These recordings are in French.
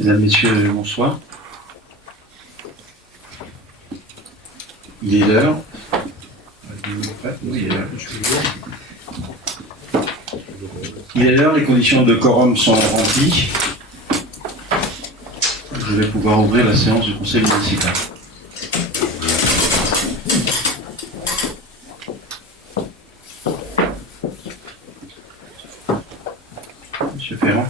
Mesdames, Messieurs, bonsoir. Il est l'heure. Oui, il est l'heure. Il est l'heure, les conditions de quorum sont remplies. Je vais pouvoir ouvrir la séance du conseil municipal. Monsieur Ferrand.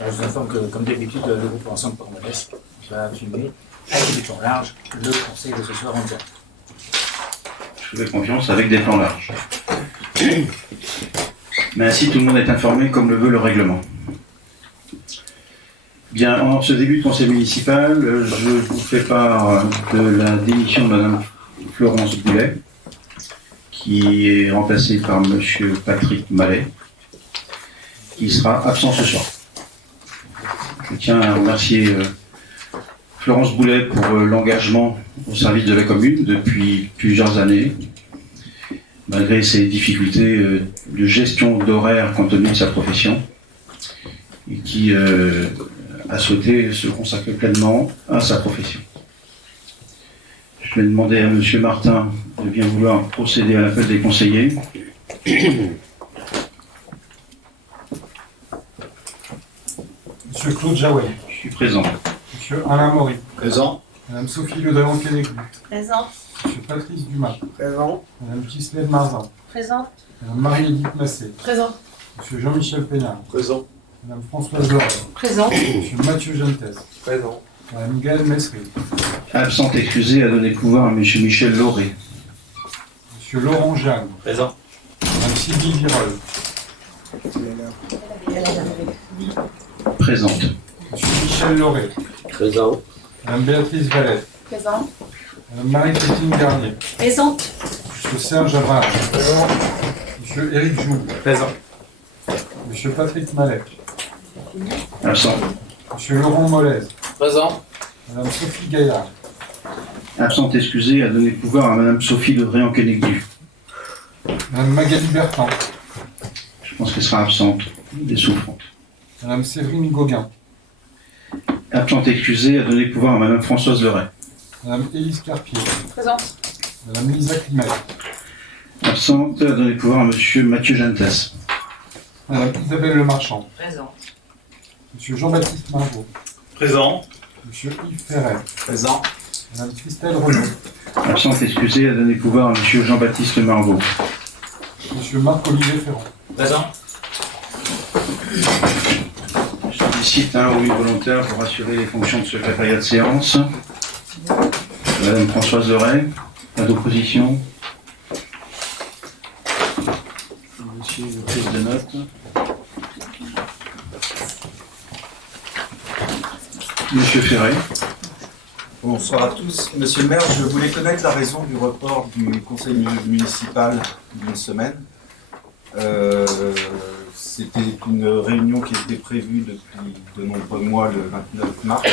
Je vous informe que, comme d'habitude, le groupe Ensemble pour Modeste va filmer avec des plans larges le conseil de ce soir en direct. Je vous fais confiance avec des plans larges. Mais ainsi, tout le monde est informé comme le veut le règlement. Bien, en ce début de conseil municipal, je vous fais part de la démission de Madame Florence Boulet, qui est remplacée par Monsieur Patrick Mallet, qui sera absent ce soir. Je tiens à remercier Florence Boulet pour l'engagement au service de la commune depuis plusieurs années, malgré ses difficultés de gestion d'horaire compte tenu de sa profession, et qui a souhaité se consacrer pleinement à sa profession. Je vais demander à M. Martin de bien vouloir procéder à l'appel des conseillers. Monsieur Claude Jaouet. Je suis présent. Monsieur Alain Maury. Présent. Madame Sophie Le Dallon-Kennedy. Présent. Monsieur Patrice Dumas. Présent. Madame Ghislaine Marzin. Présent. Madame Marie-Édith Massé. Présent. Monsieur Jean-Michel Pénard. Présent. Madame Françoise Lorel. Présent. Monsieur Mathieu Gentes. Présent. Madame Gaëlle Messery. Absente excusée à donner pouvoir à M. Michel Lauré. Monsieur Laurent Jeanne. Présent. Madame Sylvie Virol. Présente. Monsieur Michel Lauré. Présent. Madame Béatrice Vallet. Présent. Madame Marie-Christine Garnier. Présente. Monsieur Serge Abraham. Présent. Monsieur Éric Joux. Présent. Monsieur Patrick Mallet. Absent. Monsieur Laurent Molez. Présent. Madame Sophie Gaillard. Absente excusée à donner pouvoir à Mme Sophie de Réan-Kennedy. Madame Magali Bertrand. Je pense qu'elle sera absente et souffrante. Madame Séverine Gauguin. Absente excusée à donner pouvoir à Mme Françoise Leray. Madame Élise Carpier. Présente. Madame Lisa Climet. Absente à donner pouvoir à M. Mathieu Gentes. Madame Isabelle Lemarchand. Présent. Monsieur Jean-Baptiste Margot. Présent. Monsieur Yves Ferret. Présent. Madame Christelle Renaud. Absente excusée à donner pouvoir à M. Jean-Baptiste Margot. Monsieur Marc-Olivier Ferrand. Présent. Je sollicite un ou une volontaire pour assurer les fonctions de secrétariat de séance. Madame Françoise Leray. Pas d'opposition. Monsieur, prise de notes. Monsieur Ferret. Bonsoir à tous. Monsieur le maire, je voulais connaître la raison du report du conseil municipal d'une semaine. C'était une réunion qui était prévue depuis de nombreux mois, le 29 mars.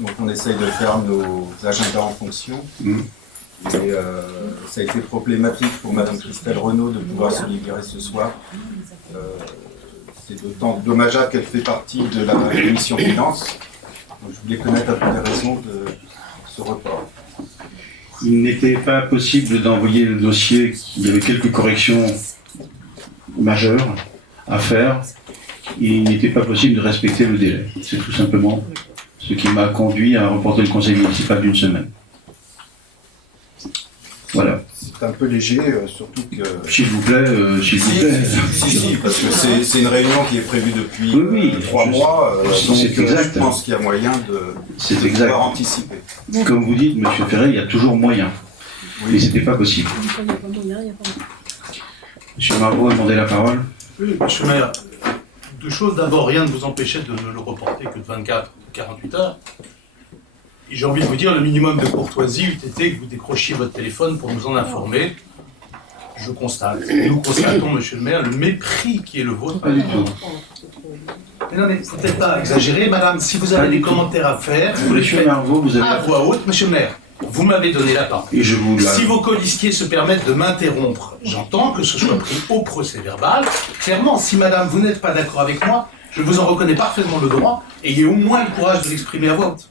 Donc on essaye de faire nos agendas en fonction. Et ça a été problématique pour Madame Christelle Renaud de pouvoir se libérer ce soir. C'est d'autant dommageable qu'elle fait partie de la commission finance. Donc, je voulais connaître un peu les raisons de ce report. Il n'était pas possible d'envoyer le dossier, il y avait quelques corrections majeures à faire, et il n'était pas possible de respecter le délai. C'est tout simplement ce qui m'a conduit à reporter le conseil municipal d'une semaine. Voilà. C'est un peu léger, surtout que... S'il vous plaît, s'il vous plaît. Si, parce que c'est une réunion qui est prévue depuis Oui, 3 mois, donc c'est exact. je pense qu'il y a moyen de Exact. pouvoir anticiper. Comme vous dites, M. Ferret, il y a toujours moyen. Mais ce n'était pas possible. M. Margot a demandé la parole. Oui, monsieur le maire, deux choses. D'abord, rien ne vous empêchait de ne le reporter que de 24 ou 48 heures. Et j'ai envie de vous dire, le minimum de courtoisie eût été que vous décrochiez votre téléphone pour nous en informer. Je constate, nous constatons, monsieur le maire, le mépris qui est le vôtre. Pas du tout. Mais non, mais faut peut-être pas exagérer, madame. Si vous avez des commentaires à faire, vous les Monsieur faites Margot, vous avez... à voix haute, monsieur le maire. Vous m'avez donné la parole. Et je vous la... Si vos colistiers se permettent de m'interrompre, j'entends que ce soit pris au procès verbal. Clairement, si madame, vous n'êtes pas d'accord avec moi, Je vous en reconnais parfaitement le droit, et ayez au moins le courage de l'exprimer à voix haute.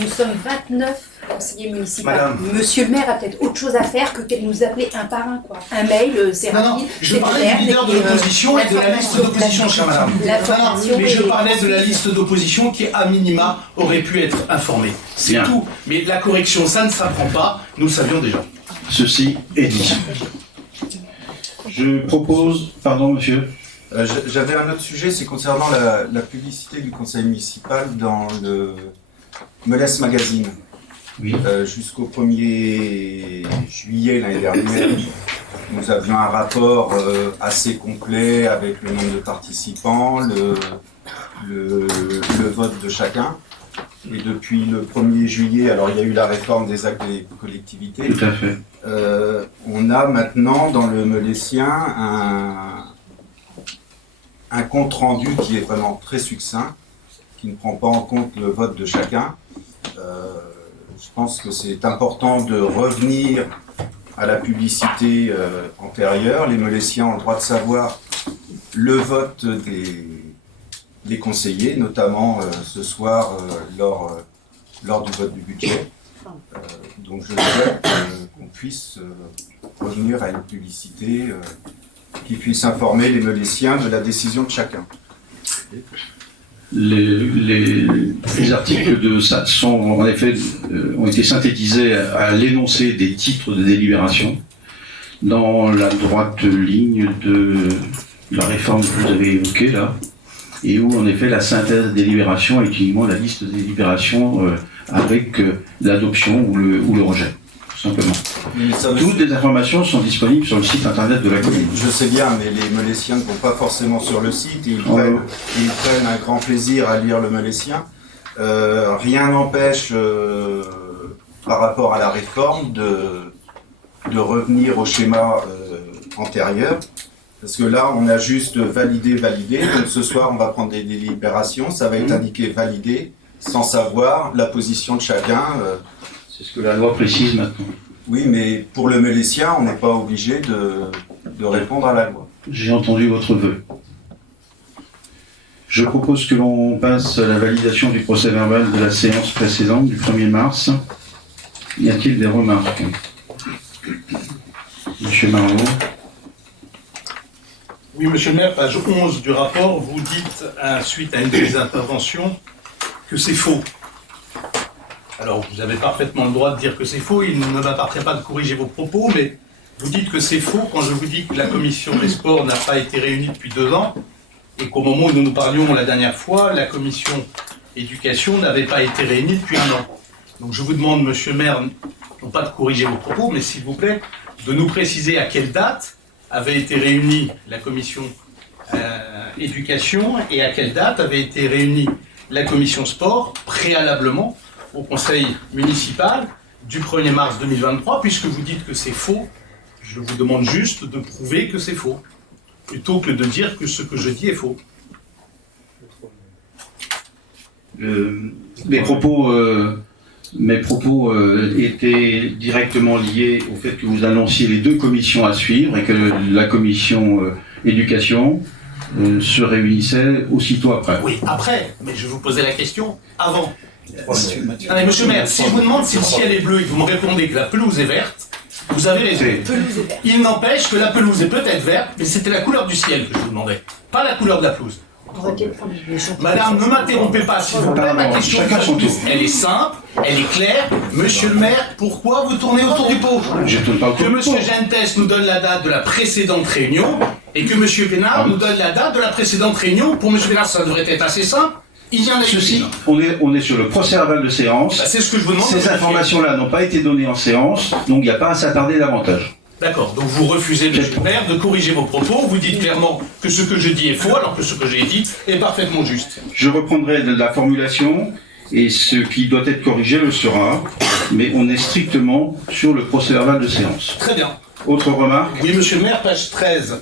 Nous sommes 29 conseillers municipaux. Madame. Monsieur le maire a peut-être autre chose à faire que de nous appeler un par un, quoi. Un mail, c'est Non, non, rapide. je c'est parlais clair, du leader de et, l'opposition et de la liste d'opposition, chère madame. Non, L'information non, mais je est- parlais de la liste d'opposition qui, à minima, aurait pu être informée. C'est Bien. tout. Mais la correction, ça ne s'apprend pas, nous le savions déjà. Ceci est dit. Je propose, pardon monsieur, J'avais un autre sujet, c'est concernant la publicité du conseil municipal dans le Melès Magazine. oui, Jusqu'au 1er juillet l'année dernière, nous avions un rapport assez complet avec le nombre de participants, le vote de chacun. Et depuis le 1er juillet, alors il y a eu la réforme des actes des collectivités, tout à fait. on a maintenant dans le Melésien un compte rendu qui est vraiment très succinct, qui ne prend pas en compte le vote de chacun. Je pense que c'est important de revenir à la publicité antérieure. Les Melésiens ont le droit de savoir le vote des conseillers, notamment ce soir lors du vote du budget. Donc je souhaite qu'on puisse revenir à une publicité qui puisse informer les Melésiens de la décision de chacun. Les articles de ça sont en effet ont été synthétisés à l'énoncé des titres de délibération dans la droite ligne de la réforme que vous avez évoquée là, et où en effet la synthèse de délibération est uniquement la liste de délibération avec l'adoption ou le rejet, tout simplement. Mais ça veut- Toutes les informations sont disponibles sur le site internet de la commune. Je sais bien, mais les Melésiens ne vont pas forcément sur le site et ils Ouais. prennent un grand plaisir à lire le Melésien. Rien n'empêche, par rapport à la réforme, de revenir au schéma antérieur. Parce que là, on a juste validé. Donc ce soir, on va prendre des délibérations. Ça va être indiqué validé, sans savoir la position de chacun. C'est ce que la loi précise maintenant. Oui, mais pour le Melésien, on n'est pas obligé de répondre à la loi. J'ai entendu votre vœu. Je propose que l'on passe à la validation du procès verbal de la séance précédente du 1er mars. Y a-t-il des remarques? Monsieur Marot. Oui, monsieur le maire, page 11 du rapport, vous dites, suite à une de mes interventions, que c'est faux. Alors, vous avez parfaitement le droit de dire que c'est faux, il ne m'appartient pas de corriger vos propos, mais vous dites que c'est faux quand je vous dis que la commission des sports n'a pas été réunie depuis 2 ans, et qu'au moment où nous nous parlions la dernière fois, la commission éducation n'avait pas été réunie depuis 1 an. Donc je vous demande, monsieur le maire, non pas de corriger vos propos, mais s'il vous plaît, de nous préciser à quelle date avait été réunie la commission éducation et à quelle date avait été réunie la commission sport préalablement au conseil municipal du 1er mars 2023, puisque vous dites que c'est faux. Je vous demande juste de prouver que c'est faux, plutôt que de dire que ce que je dis est faux. Mes propos étaient directement liés au fait que vous annonciez les 2 commissions à suivre et que la commission éducation se réunissait aussitôt après. Oui, après, mais je vous posais la question avant. Allez, monsieur le maire, si je vous demande si le ciel est bleu et que vous me répondez que la pelouse est verte, vous avez raison. Pelouse et vert. Il n'empêche que la pelouse est peut-être verte, mais c'était la couleur du ciel que je vous demandais, pas la couleur de la pelouse. On va peut-être prendre les champignons. Madame, ne m'interrompez pas, s'il vous plaît. Ma Pardon, question, chacun son tour. elle est simple, elle est claire. Monsieur le maire, pourquoi vous tournez autour du pot? Je ne tourne pas Que autour. monsieur Gentes nous donne la date de la précédente réunion et que monsieur Pénard nous donne la date de la précédente réunion. Pour monsieur Pénard, ça devrait être assez simple. Il y en a eu Ceci, une. on est sur le procès verbal de séance. Bah, c'est ce que je vous demande. Ces informations-là n'ont pas été données en séance, donc il n'y a pas à s'attarder davantage. D'accord, donc vous refusez, monsieur le maire, de corriger vos propos. Vous dites clairement que ce que je dis est faux, alors que ce que j'ai dit est parfaitement juste. Je reprendrai de la formulation et ce qui doit être corrigé le sera, mais on est strictement sur le procès verbal de séance. Très bien. Autre remarque? Oui, monsieur le maire, page 13.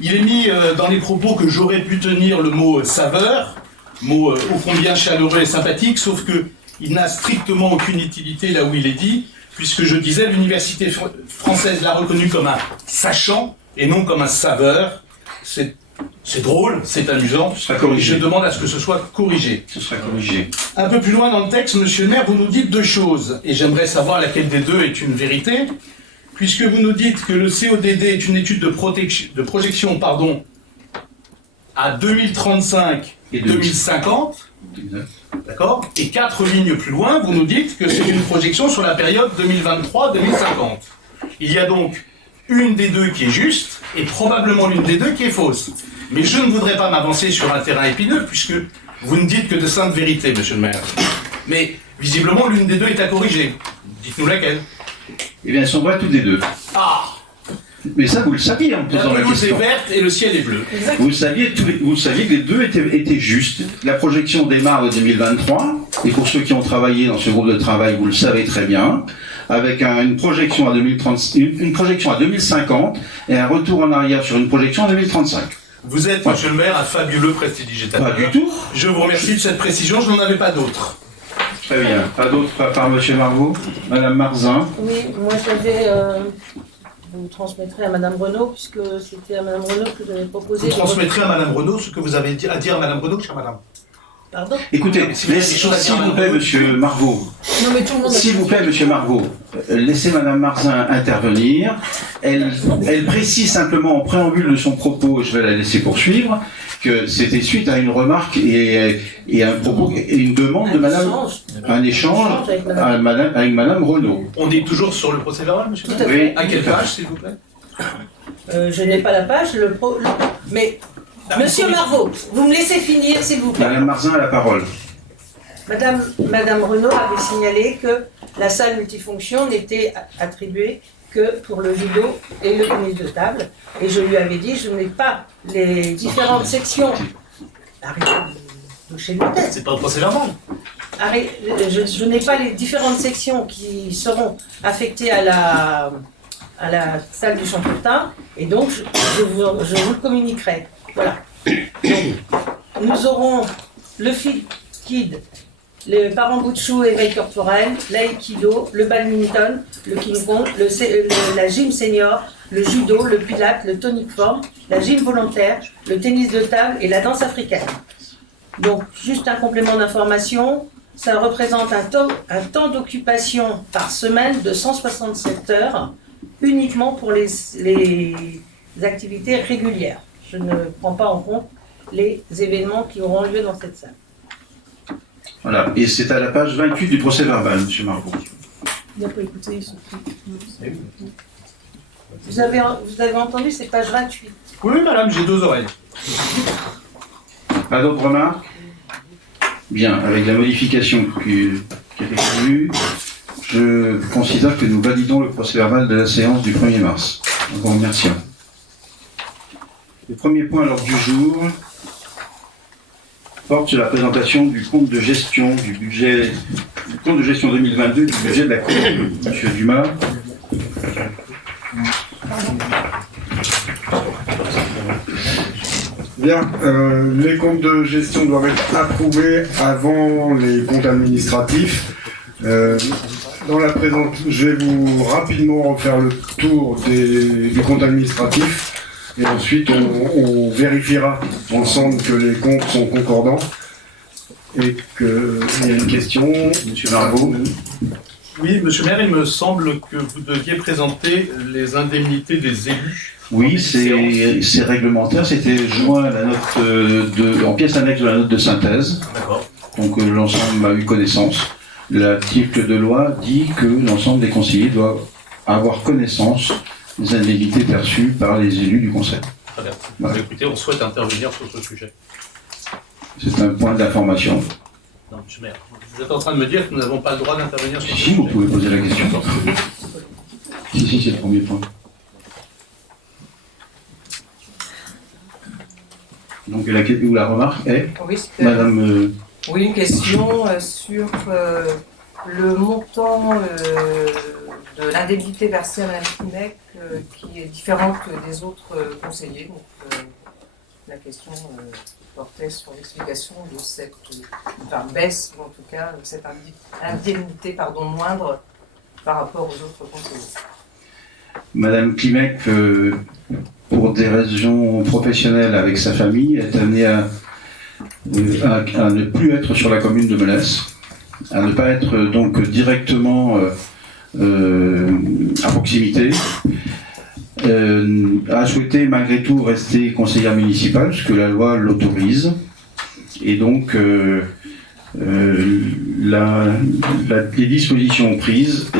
Il est mis dans les propos que j'aurais pu tenir le mot saveur, mot ô combien chaleureux et sympathique, sauf que il n'a strictement aucune utilité là où il est dit, puisque je disais l'université française l'a reconnu comme un sachant et non comme un saveur. C'est C'est drôle, c'est amusant. Ce sera Et corrigé. je demande à ce que ce soit corrigé. Ce sera corrigé. Un peu plus loin dans le texte, monsieur le maire, vous nous dites deux choses. Et j'aimerais savoir laquelle des deux est une vérité. Puisque vous nous dites que le CODD est une étude de projection à 2035 et 2050. Exact. D'accord. Et 4 lignes plus loin, vous nous dites que c'est une projection sur la période 2023-2050. Il y a donc une des deux qui est juste et probablement l'une des deux qui est fausse. Mais je ne voudrais pas m'avancer sur un terrain épineux puisque vous ne dites que de saintes vérités, monsieur le maire. Mais visiblement l'une des deux est à corriger. Dites-nous laquelle. Eh bien, elles sont vraies toutes les deux. Ah, Mais ça, vous le saviez en la posant la pelouse est question. verte et le ciel est bleu. Vous saviez que les deux étaient justes. La projection démarre de 2023, et pour ceux qui ont travaillé dans ce groupe de travail, vous le savez très bien, avec une projection à 2030, une projection à 2050 et un retour en arrière sur une projection à 2035. Vous êtes, monsieur le maire, un fabuleux prestidigitateur. Pas du tout. Je vous remercie de cette précision, je n'en avais pas d'autre. Très bien. Pas d'autres par Monsieur Marvaux. Madame Marzin. Oui, moi j'avais. Vous transmettrez à Madame Renaud, puisque c'était à Madame Renaud que j'avais proposé. Vous transmettrez à Madame Renaud ce que vous avez à dire à Madame Renaud, chère Madame. Pardon. Écoutez, Si vous avez des choses à dire, s'il vous Madame plaît, Renaud. Monsieur Marvaux. Non, mais tout le monde. S'il vous plaît, Monsieur Marvaux, laissez Madame Marzin intervenir. Elle précise simplement en préambule de son propos, je vais la laisser poursuivre, que c'était suite à une remarque et un propos et une demande de Madame, un échange avec Madame Renaud. On est toujours sur le procès verbal, monsieur le Tout à maire. Oui. À quelle page, s'il vous plaît? Je n'ai pas la page, mais. Monsieur Marvaux, vous me laissez finir, s'il vous plaît. Madame Marzin a la parole. Madame Renaud avait signalé que la salle multifonction n'était attribuée que pour le judo et le tennis de table. Et je lui avais dit, je n'ai pas les différentes sections. Arrêtez de toucher le tête. C'est pas le procès verbal. Je n'ai pas les différentes sections qui seront affectées à la salle du Champottin, et donc je vous le communiquerai. Voilà. Donc, nous aurons le fit kid, le parambuchu éveil corporel, l'aïkido, le badminton, le king kong, la gym senior, le judo, le pilate, le tonic form, la gym volontaire, le tennis de table et la danse africaine. Donc, juste un complément d'information, ça représente un temps d'occupation par semaine de 167 heures, uniquement pour les activités régulières. Je ne prends pas en compte les événements qui auront lieu dans cette salle. Voilà. Et c'est à la page 28 du procès verbal, Monsieur Marvaux. Il n'a pas écouté, ils sont vous avez entendu, c'est page 28. Oui, madame, j'ai deux oreilles. Pas d'autres remarques? Bien, avec la modification qui a été convenue, je considère que nous validons le procès verbal de la séance du 1er mars. En vous remerciant. Le premier point à l'ordre du jour porte sur la présentation du compte de gestion du budget, du compte de gestion 2022 du budget de la Cour. Monsieur Dumas. Bien, les comptes de gestion doivent être approuvés avant les comptes administratifs. Dans la je vais vous rapidement refaire le tour du compte administratif et ensuite on vérifiera ensemble que les comptes sont concordants et qu'il y a une question. Monsieur Marvaux. Oui, monsieur le maire, il me semble que vous deviez présenter les indemnités des élus. Oui, c'est réglementaire, c'était joint à la note en pièce annexe de la note de synthèse. D'accord. Donc l'ensemble a eu connaissance. L'article de loi dit que l'ensemble des conseillers doivent avoir connaissance des indemnités perçues par les élus du conseil. Très bien. Voilà. Écoutez, on souhaite intervenir sur ce sujet. C'est un point d'information. Non, monsieur le maire, vous êtes en train de me dire que nous n'avons pas le droit d'intervenir sur ce Si, sujet. vous pouvez poser la question. Si, c'est le premier point. Donc la remarque est, Oui, c'était- Madame... oui, une question sur le montant de l'indemnité versée à Mme Kinec, qui est différente des autres conseillers. Donc, la question portait sur l'explication de cette baisse, ou en tout cas cette indemnité moindre par rapport aux autres conseillers. Madame Klimek, pour des raisons professionnelles avec sa famille, est amenée à ne plus être sur la commune de Melesse, à ne pas être donc directement à proximité, a souhaité malgré tout rester conseillère municipale, puisque la loi l'autorise, et donc les dispositions prises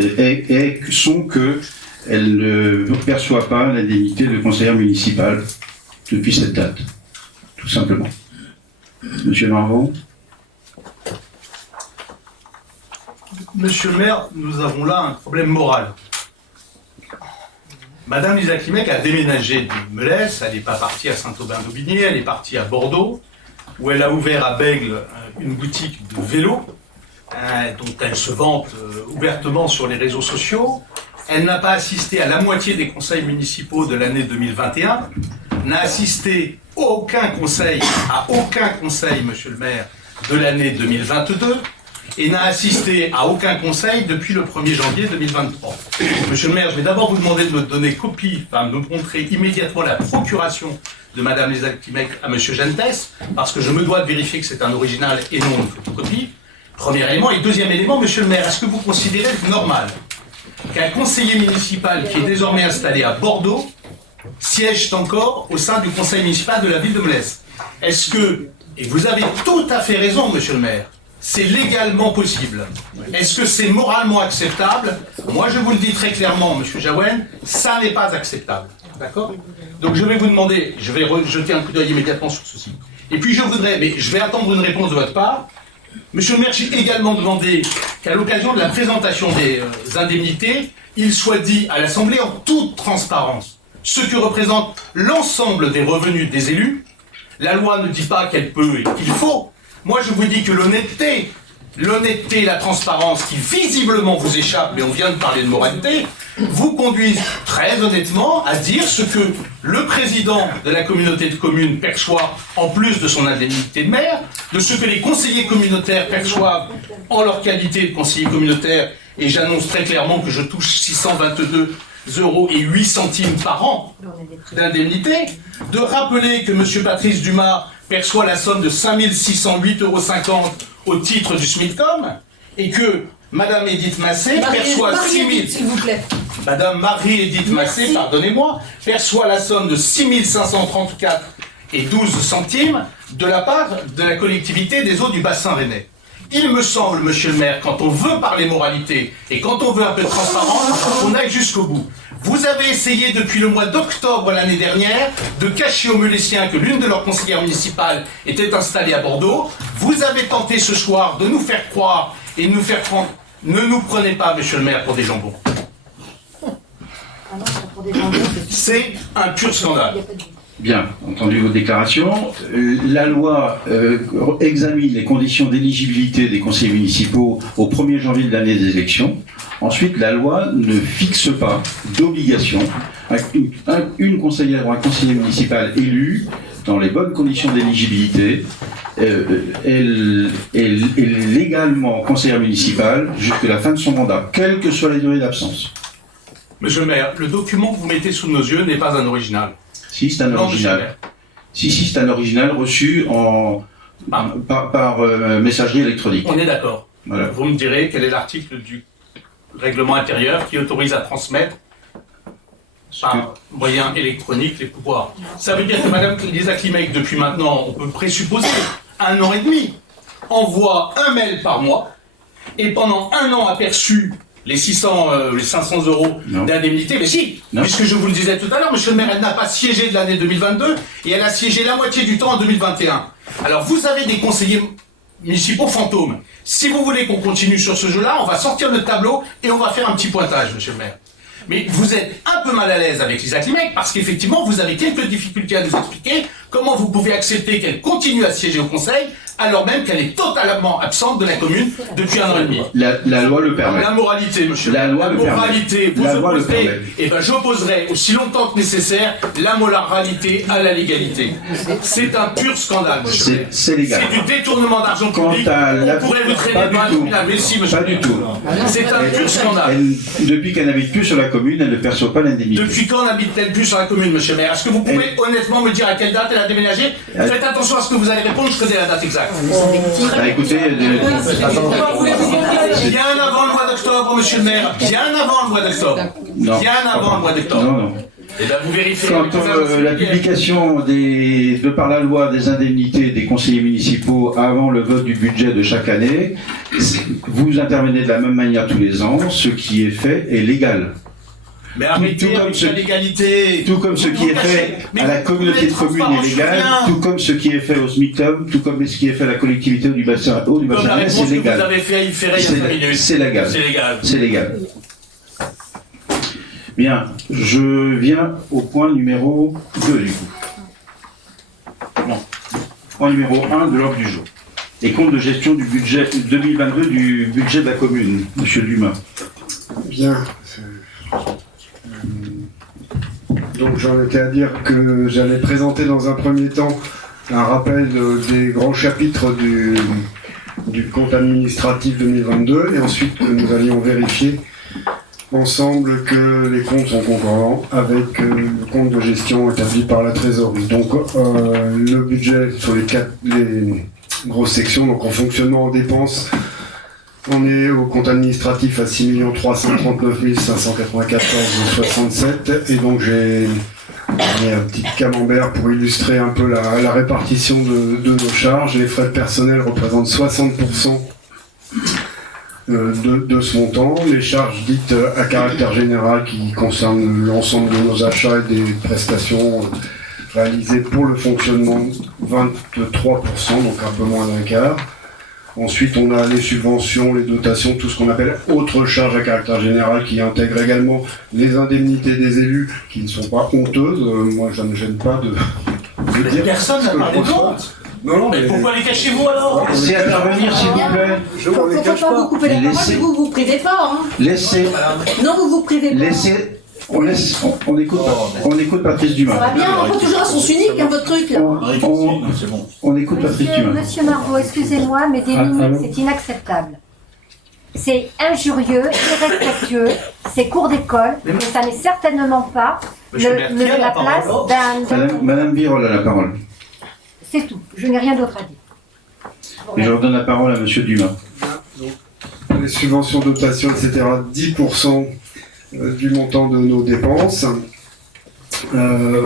sont qu'elle ne perçoit pas l'indemnité de conseillère municipale depuis cette date, tout simplement. Monsieur Marvaux. Monsieur le maire, nous avons là un problème moral. Madame Lisa Klimek a déménagé de Melesse, elle n'est pas partie à Saint-Aubin-d'Aubigné, elle est partie à Bordeaux, où elle a ouvert à Bègle une boutique de vélos, dont elle se vante ouvertement sur les réseaux sociaux. Elle n'a pas assisté à la moitié des conseils municipaux de l'année 2021, n'a assisté à aucun conseil, monsieur le maire, de l'année 2022, et n'a assisté à aucun conseil depuis le 1er janvier 2023. Monsieur le maire, je vais d'abord vous demander de me donner copie, de me montrer immédiatement la procuration de Madame Lisa Klimek à Monsieur Gentes, parce que je me dois de vérifier que c'est un original et non une photocopie. Premier élément. Et deuxième élément, monsieur le maire, est-ce que vous considérez normal qu'un conseiller municipal qui est désormais installé à Bordeaux siège encore au sein du conseil municipal de la ville de Melesse? Est-ce que, et vous avez tout à fait raison, monsieur le maire, c'est légalement possible. Est-ce que c'est moralement acceptable? Moi, je vous le dis très clairement, monsieur Jaouen, ça n'est pas acceptable. D'accord? Donc je vais vous demander, je vais jeter un coup d'œil immédiatement sur ceci. Et puis je voudrais, mais je vais attendre une réponse de votre part. Monsieur le maire, j'ai également demandé qu'à l'occasion de la présentation des indemnités, il soit dit à l'Assemblée en toute transparence ce que représente l'ensemble des revenus des élus. La loi ne dit pas qu'elle peut et qu'il faut. Moi, je vous dis que l'honnêteté, la transparence qui visiblement vous échappe, mais on vient de parler de moralité, vous conduisent très honnêtement à dire ce que le président de la communauté de communes perçoit en plus de son indemnité de maire, de ce que les conseillers communautaires perçoivent en leur qualité de conseiller communautaire, et j'annonce très clairement que je touche 622 € et 8 centimes par an d'indemnité, de rappeler que M. Patrice Dumas perçoit la somme de 5 608,50 € au titre du SMICOM, et que Madame Edith Massé perçoit 6 000... s'il vous plaît. Madame Marie-Edith Massé, pardonnez-moi, perçoit la somme de 6 534 et 12 centimes de la part de la collectivité des eaux du bassin rennais. Il me semble, monsieur le maire, quand on veut parler moralité et quand on veut un peu de transparence, on aille jusqu'au bout. Vous avez essayé depuis le mois d'octobre l'année dernière de cacher aux Meléciens que l'une de leurs conseillères municipales était installée à Bordeaux. Vous avez tenté ce soir de nous faire croire et de nous faire prendre. Ne nous prenez pas, monsieur le maire, pour des jambons. C'est un pur scandale. Bien, entendu vos déclarations. La loi examine les conditions d'éligibilité des conseillers municipaux au 1er janvier de l'année des élections. Ensuite, la loi ne fixe pas d'obligation. Une conseillère ou un conseiller municipal élu, dans les bonnes conditions d'éligibilité, est légalement conseillère municipale jusqu'à la fin de son mandat, quelle que soit la durée d'absence. Monsieur le maire, le document que vous mettez sous nos yeux n'est pas un original. Si, c'est un original. Si, c'est un original reçu par messagerie électronique. On est d'accord. Voilà. Vous me direz quel est l'article du règlement intérieur qui autorise à transmettre par moyen électronique les pouvoirs. Ça veut dire que Madame Lisa Klimek, depuis maintenant, on peut présupposer 1 an et demi, envoie un mail par mois et pendant 1 an a perçu les 500 € d'indemnité, mais si, puisque je vous le disais tout à l'heure, monsieur le maire, elle n'a pas siégé de l'année 2022 et elle a siégé la moitié du temps en 2021. Alors vous avez des conseillers municipaux fantômes. Si vous voulez qu'on continue sur ce jeu-là, on va sortir le tableau et on va faire un petit pointage, monsieur le maire. Mais vous êtes un peu mal à l'aise avec Lisa Klimek parce qu'effectivement, vous avez quelques difficultés à nous expliquer Comment vous pouvez accepter qu'elle continue à siéger au Conseil alors même qu'elle est totalement absente de la commune depuis 1 an et demi? La loi le permet. La moralité, monsieur. La loi le permet. moralité, vous La loi le opposerez, permet. et ben j'opposerai aussi longtemps que nécessaire la moralité à la légalité. C'est un pur scandale, monsieur. C'est légal. C'est du détournement d'argent Quant public. à la- On pourrait vous traîner Pas devant un du tout. tribunal. Mais si, monsieur. Pas du tout. C'est un pur scandale. Depuis qu'elle n'habite plus sur la commune, elle ne perçoit pas l'indemnité. Depuis quand n'habite-t-elle plus sur la commune, monsieur le maire? Est-ce que vous pouvez honnêtement me dire à quelle date elle a déménagé? Faites attention à ce que vous allez répondre, je connais la date exacte. Bah, écoutez, Bien avant le mois d'octobre, monsieur le maire. Bien avant le mois d'octobre. non. Bien avant le mois d'octobre. Non, non. Et bien vous vérifiez. Quant à la publication de par la loi des indemnités des conseillers municipaux avant le vote du budget de chaque année, vous intervenez de la même manière tous les ans, ce qui est fait est légal. Mais arrêtez avec la légalité. Tout comme ce qui est fait à la communauté de communes est légal, tout comme ce qui est fait au SMICTOM, tout comme ce qui est fait à la collectivité du bassin Comme la rennais, réponse c'est que vous légal. avez fait à Yves Ferret il y a 5 minutes. C'est légal. C'est légal. C'est légal. Bien, je viens au point numéro 2 du coup. Non. Point numéro 1 de l'ordre du jour. Les comptes de gestion du budget 2022 du budget de la commune, monsieur Dumas. Bien. Donc j'en étais à dire que j'allais présenter dans un premier temps un rappel des grands chapitres du compte administratif 2022 et ensuite que nous allions vérifier ensemble que les comptes sont concordants avec le compte de gestion établi par la trésorerie. Donc le budget sur les grosses sections, donc en fonctionnement, en dépenses, on est au compte administratif à 6 339 594,67 et donc j'ai mis un petit camembert pour illustrer un peu la répartition de nos charges. Les frais de personnel représentent 60% de ce montant. Les charges dites à caractère général qui concernent l'ensemble de nos achats et des prestations réalisées pour le fonctionnement, 23%, donc un peu moins d'un quart. Ensuite, on a les subventions, les dotations, tout ce qu'on appelle autres charges à caractère général qui intègrent également les indemnités des élus qui ne sont pas honteuses. Moi, ça ne me gêne pas de dire. Personne n'a parlé de honte. Non, mais pourquoi les cachez-vous alors? Laissez intervenir s'il vous plaît. Je ne les cache Faut pas pas. vous couper la parole, Laissez- vous vous privez pas. Hein. Laissez, Non, vous vous privez pas. on écoute Patrice Dumas. Ça va bien, on peut toujours à sens unique, hein, votre truc là. On écoute Patrice Dumas. Monsieur Margot, excusez-moi, mais des minutes, c'est inacceptable. C'est injurieux, irrespectueux, c'est cours d'école, mais ça n'est certainement pas Monsieur le maire, qui a la la place parole d'un... Madame Birol a la parole. C'est tout, je n'ai rien d'autre à dire. Et je redonne la parole à monsieur Dumas. Les subventions, dotations, etc., 10% du montant de nos dépenses.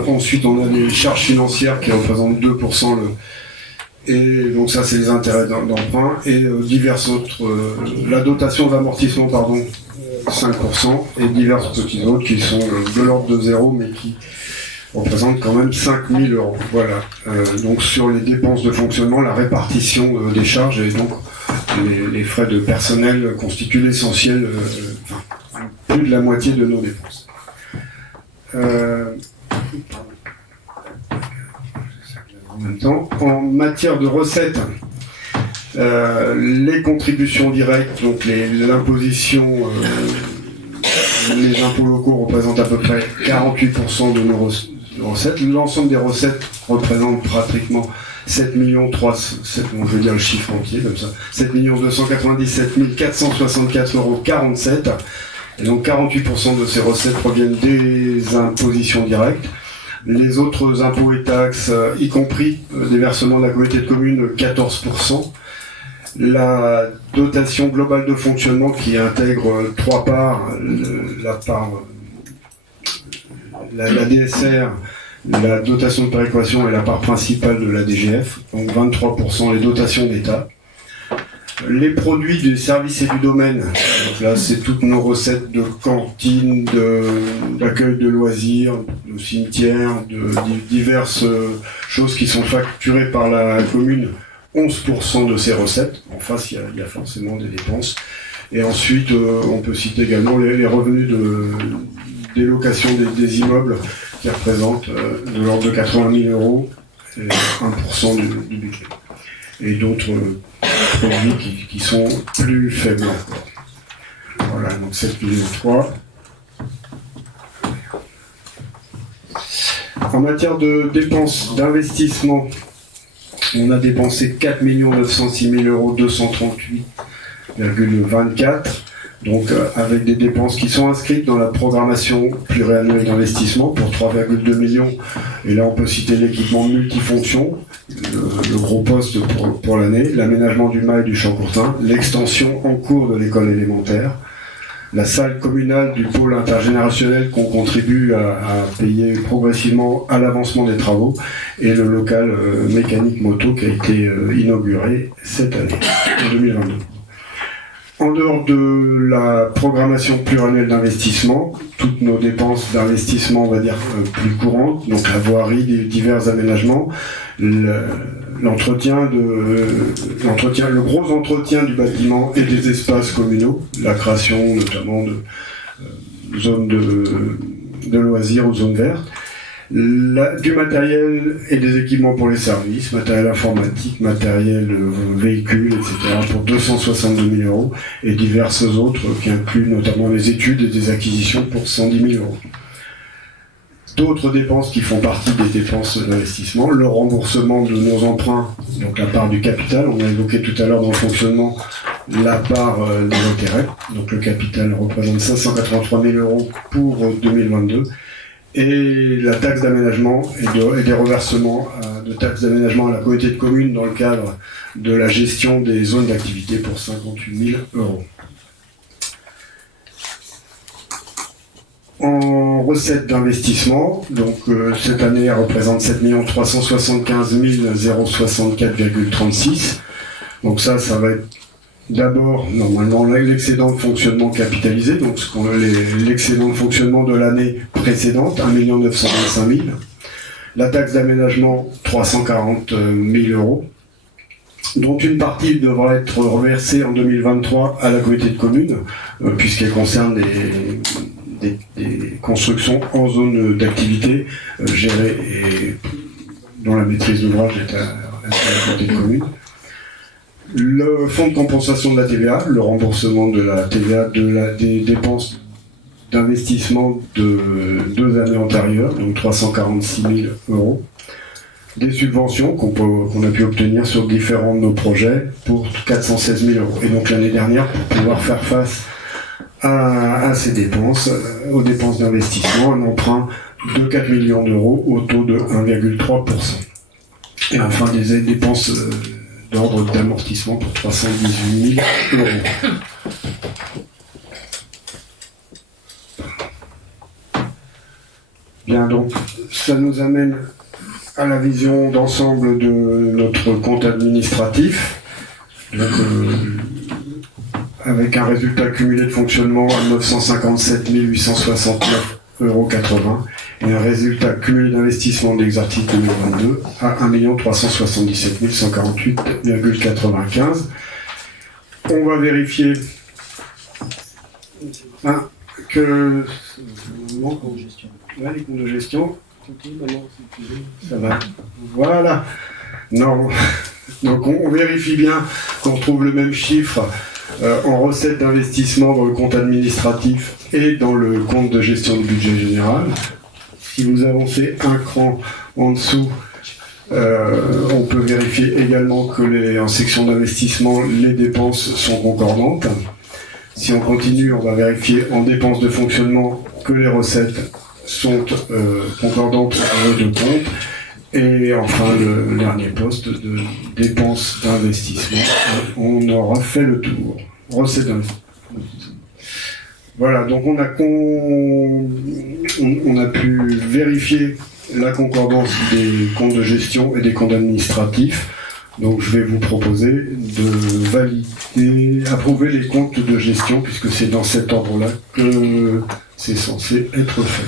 Ensuite, on a les charges financières qui représentent 2%. Et donc ça, c'est les intérêts d'emprunt. Et diverses autres... la dotation d'amortissement, pardon, 5%. Et divers petits autres qui sont de l'ordre de 0, mais qui représentent quand même 5 000 €. Voilà. Donc sur les dépenses de fonctionnement, la répartition des charges et donc les frais de personnel constituent l'essentiel, plus de la moitié de nos dépenses. En même temps, en matière de recettes, les contributions directes, donc l'imposition, les impôts locaux représentent à peu près 48% de nos recettes. L'ensemble des recettes représente pratiquement 7 bon, je vais dire le chiffre entier comme ça, 7 297 464,47 €. Et donc 48% de ces recettes proviennent des impositions directes. Les autres impôts et taxes, y compris des versements de la communauté de communes, 14%. La dotation globale de fonctionnement qui intègre trois parts, la DSR, la dotation de péréquation et la part principale de la DGF, donc 23% les dotations d'État. Les produits du service et du domaine, donc là c'est toutes nos recettes de cantine, d'accueil de loisirs, de cimetières, de diverses choses qui sont facturées par la commune, 11% de ces recettes. En face il y a forcément des dépenses. Et ensuite on peut citer également les revenus des locations des immeubles qui représentent de l'ordre de 80 000 €. 1% du budget. Et d'autres produits qui sont plus faibles encore. Voilà, donc 7,3 millions. En matière de dépenses d'investissement, on a dépensé 4 906 000 238,24 €, donc avec des dépenses qui sont inscrites dans la programmation pluriannuelle d'investissement pour 3,2 millions. Et là, on peut citer l'équipement multifonction, le gros poste pour l'année, l'aménagement du Mail du Champ-Courtin, l'extension en cours de l'école élémentaire, la salle communale du pôle intergénérationnel qu'on contribue à payer progressivement à l'avancement des travaux, et le local mécanique moto qui a été inauguré cette année, en 2022. En dehors de la programmation pluriannuelle d'investissement, toutes nos dépenses d'investissement, on va dire, plus courantes, donc la voirie, divers aménagements, l'entretien, le gros entretien du bâtiment et des espaces communaux, la création notamment de zones de loisirs ou zones vertes, du matériel et des équipements pour les services, matériel informatique, matériel véhicule, etc. pour 262 000 €, et diverses autres qui incluent notamment les études et des acquisitions pour 110 000 €. D'autres dépenses qui font partie des dépenses d'investissement, le remboursement de nos emprunts, donc la part du capital, on a évoqué tout à l'heure dans le fonctionnement la part des intérêts, donc le capital représente 583 000 € pour 2022, et la taxe d'aménagement et des reversements de taxes d'aménagement à la communauté de communes dans le cadre de la gestion des zones d'activité pour 58 000 €. En recettes d'investissement, donc cette année elle représente 7 375 064,36. Donc ça va être d'abord normalement l'excédent de fonctionnement capitalisé, donc l'excédent de fonctionnement de l'année précédente, 1 925 000. La taxe d'aménagement, 340 000 €, dont une partie devra être reversée en 2023 à la communauté de communes, puisqu'elle concerne des constructions en zone d'activité gérées et dont la maîtrise d'ouvrage est à la communauté de communes. Le fonds de compensation de la TVA, le remboursement de la TVA des dépenses d'investissement de 2 années antérieures, donc 346 000 €. Des subventions qu'on a pu obtenir sur différents de nos projets pour 416 000 €. Et donc l'année dernière, pour pouvoir faire face à ces dépenses, aux dépenses d'investissement, un emprunt de 4 millions d'euros au taux de 1,3%. Et enfin des dépenses d'ordre d'amortissement pour 318 000 €. Bien, donc ça nous amène à la vision d'ensemble de notre compte administratif. Donc, avec un résultat cumulé de fonctionnement à 957 869,80 € et un résultat cumulé d'investissement de l'exercice 2022 à 1 377 148,95 €. On va vérifier que les comptes de gestion, ça va. Voilà. Non. Donc on vérifie bien qu'on retrouve le même chiffre en recettes d'investissement dans le compte administratif et dans le compte de gestion du budget général. Si vous avancez un cran en dessous, on peut vérifier également que en section d'investissement, les dépenses sont concordantes. Si on continue, on va vérifier en dépenses de fonctionnement que les recettes sont concordantes aux deux comptes. Et enfin, le dernier poste de dépenses d'investissement, on aura fait le tour. Recettes d'investissement. Voilà, donc on a pu vérifier la concordance des comptes de gestion et des comptes administratifs. Donc je vais vous proposer de approuver les comptes de gestion, puisque c'est dans cet ordre-là que c'est censé être fait.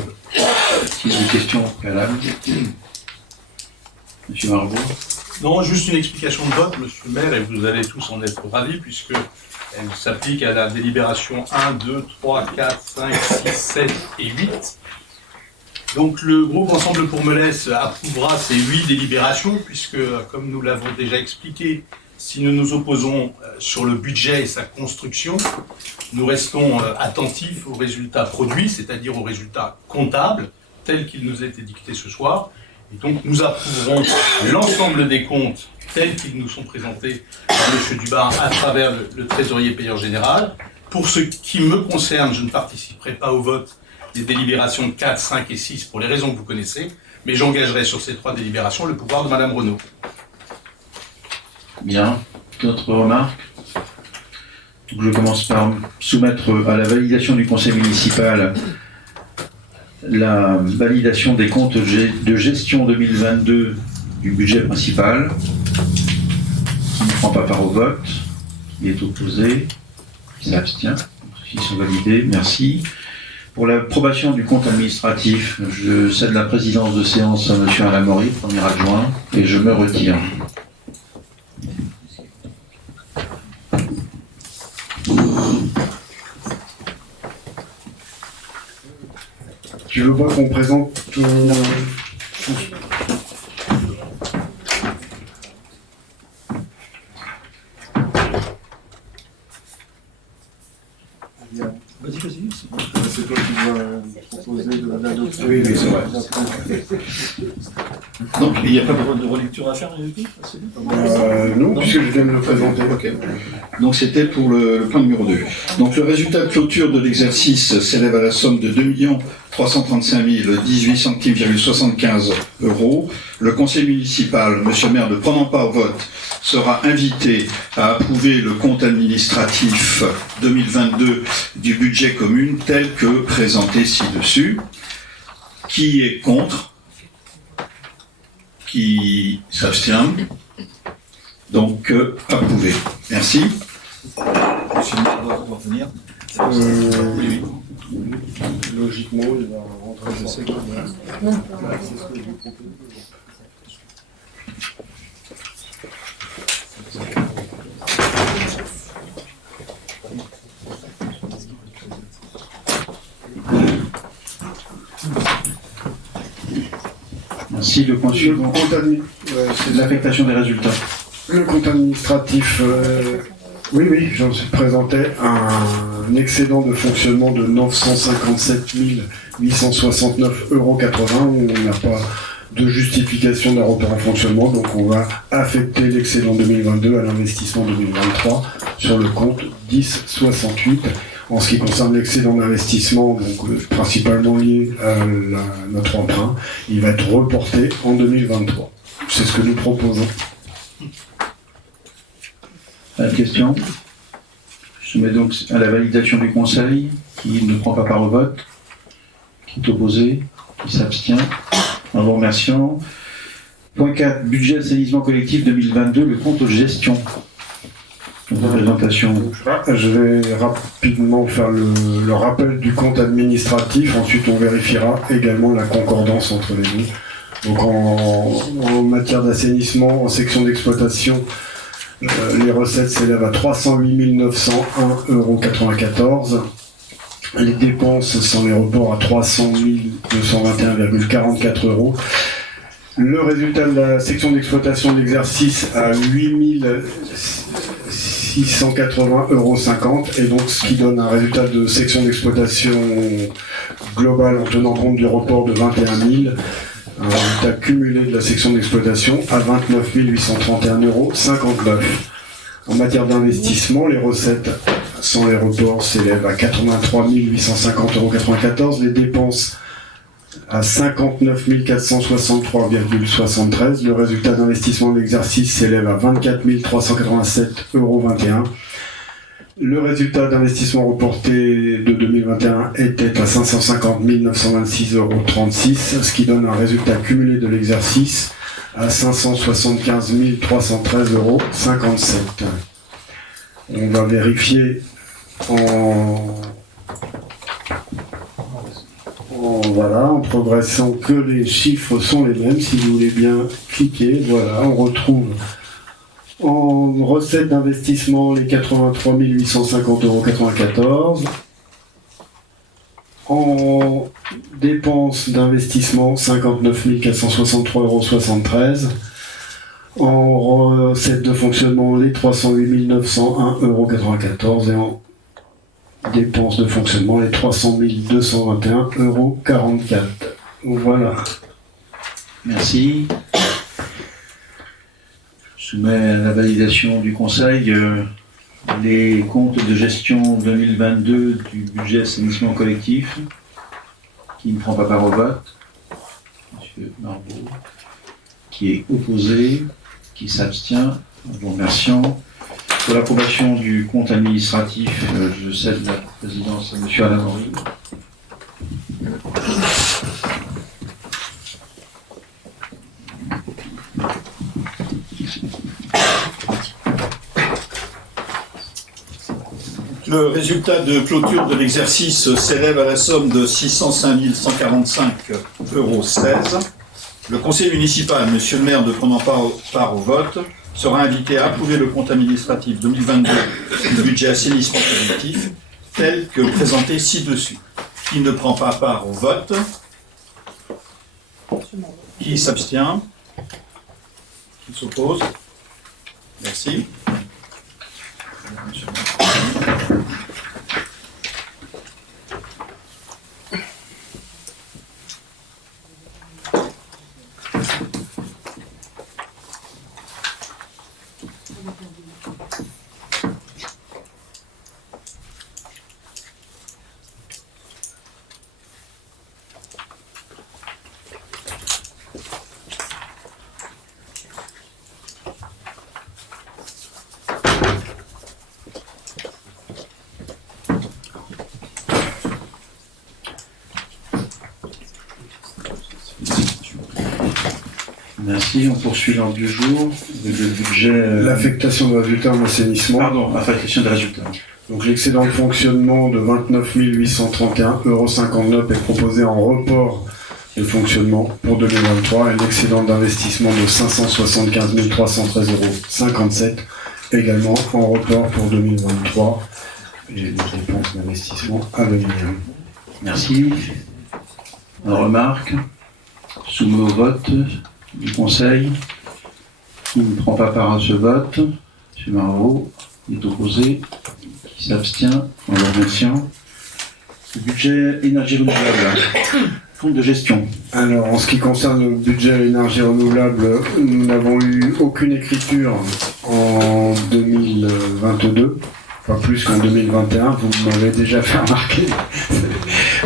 Si vous avez des questions préalables. Monsieur Margot. Non, juste une explication de vote, monsieur le maire, et vous allez tous en être ravis, puisque elle s'applique à la délibération 1, 2, 3, 4, 5, 6, 7 et 8. Donc le groupe Ensemble pour Melès approuvera ces 8 délibérations, puisque, comme nous l'avons déjà expliqué, si nous nous opposons sur le budget et sa construction, nous restons attentifs aux résultats produits, c'est-à-dire aux résultats comptables, tels qu'ils nous étaient dictés ce soir. Et donc nous approuverons l'ensemble des comptes tels qu'ils nous sont présentés par M. Dubin à travers le trésorier payeur général. Pour ce qui me concerne, je ne participerai pas au vote des délibérations 4, 5 et 6 pour les raisons que vous connaissez, mais j'engagerai sur ces 3 délibérations le pouvoir de Mme Renaud. Bien. D'autres remarques? Donc, je commence par soumettre à la validation du conseil municipal la validation des comptes de gestion 2022 du budget principal. Qui ne prend pas part au vote, qui est opposé, qui s'abstient. Ils sont validés, merci. Pour l'approbation du compte administratif, je cède la présidence de séance à M. Alain Maury, premier adjoint, et je me retire. Tu veux pas qu'on présente Vas-y. C'est toi qui vas proposer de l'adopter. Oui, c'est vrai. Donc, il n'y a pas de relecture à faire, non, puisque je viens de le présenter. Ok. Donc, c'était pour le point numéro 2. Donc, le résultat de clôture de l'exercice s'élève à la somme de 2 335 018 centimes,75 €. Le conseil municipal, monsieur le maire, ne prenant pas au vote, sera invité à approuver le compte administratif 2022 du budget commune tel que présenté ci-dessus. Qui est contre? Qui s'abstient? Donc, approuvé. Merci. Monsieur le maire doit revenir. Oui. Logiquement, il va rentrer, je sais que c'est ce que je vous propose. Ainsi, le point suivant, c'est l'affectation des résultats. Le compte administratif, oui, j'en suis présenté un excédent de fonctionnement de 957 869,80 €, où on n'a pas de justification d'un report en fonctionnement, donc on va affecter l'excédent 2022 à l'investissement 2023 sur le compte 1068. En ce qui concerne l'excédent d'investissement, donc principalement lié à notre emprunt, il va être reporté en 2023. C'est ce que nous proposons. La question. Je soumets donc à la validation du conseil, qui ne prend pas part au vote, qui est opposé, qui s'abstient. En vous remerciant. Point 4, budget assainissement collectif 2022, le compte de gestion. Présentation. Je vais rapidement faire le rappel du compte administratif, ensuite on vérifiera également la concordance entre les deux. Donc en matière d'assainissement, en section d'exploitation, les recettes s'élèvent à 308 901,94 €. Les dépenses sans les reports à 300 221,44 €. Le résultat de la section d'exploitation de l'exercice à 8 680,50 €, et donc ce qui donne un résultat de section d'exploitation globale en tenant compte du report de 21 000, un résultat cumulé de la section d'exploitation à 29 831,59 €. En matière d'investissement, les recettes sans les reports s'élèvent à 83 850,94 €, les dépenses à 59 463,73 €. Le résultat d'investissement de l'exercice s'élève à 24 387,21 €. Le résultat d'investissement reporté de 2021 était à 550 926,36 €, ce qui donne un résultat cumulé de l'exercice à 575 313,57 €. On va vérifier en progressant que les chiffres sont les mêmes. Si vous voulez bien cliquer, voilà, on retrouve en recettes d'investissement les 83 850,94 €. En dépenses d'investissement, 59 463,73 €. En recettes de fonctionnement, les 308 901,94 € et en dépenses de fonctionnement, les 300 221,44 €. Voilà. Merci. Je soumets à la validation du Conseil les comptes de gestion 2022 du budget assainissement collectif. Qui ne prend pas part au vote? Monsieur Marbeau. Qui est opposé? Qui s'abstient? En vous remerciant. Pour l'approbation du compte administratif, je cède la présidence à monsieur Alain Henry. Le résultat de clôture de l'exercice s'élève à la somme de 605 145,16 €. Le conseil municipal, monsieur le maire, ne prenant pas part au vote, sera invité à approuver le compte administratif 2022 du budget assainissement collectif tel que présenté ci-dessus. Qui ne prend pas part au vote? Qui s'abstient? Qui s'oppose? Merci. Merci, on poursuit l'ordre du jour avec le budget. L'affectation de résultats en assainissement. Pardon, affectation des résultats. Donc l'excédent de fonctionnement de 29 831,59 € est proposé en report de fonctionnement pour 2023 et l'excédent d'investissement de 575 313,57 € également en report pour 2023 et les dépenses d'investissement à venir. Merci. On remarque, soumis au vote du Conseil, qui ne prend pas part à ce vote, M. Marot est opposé, qui s'abstient en le remerciant. Le budget énergie renouvelable, compte de gestion. Alors, en ce qui concerne le budget énergie renouvelable, nous n'avons eu aucune écriture en 2022, pas plus qu'en 2021, vous m'avez déjà fait remarquer.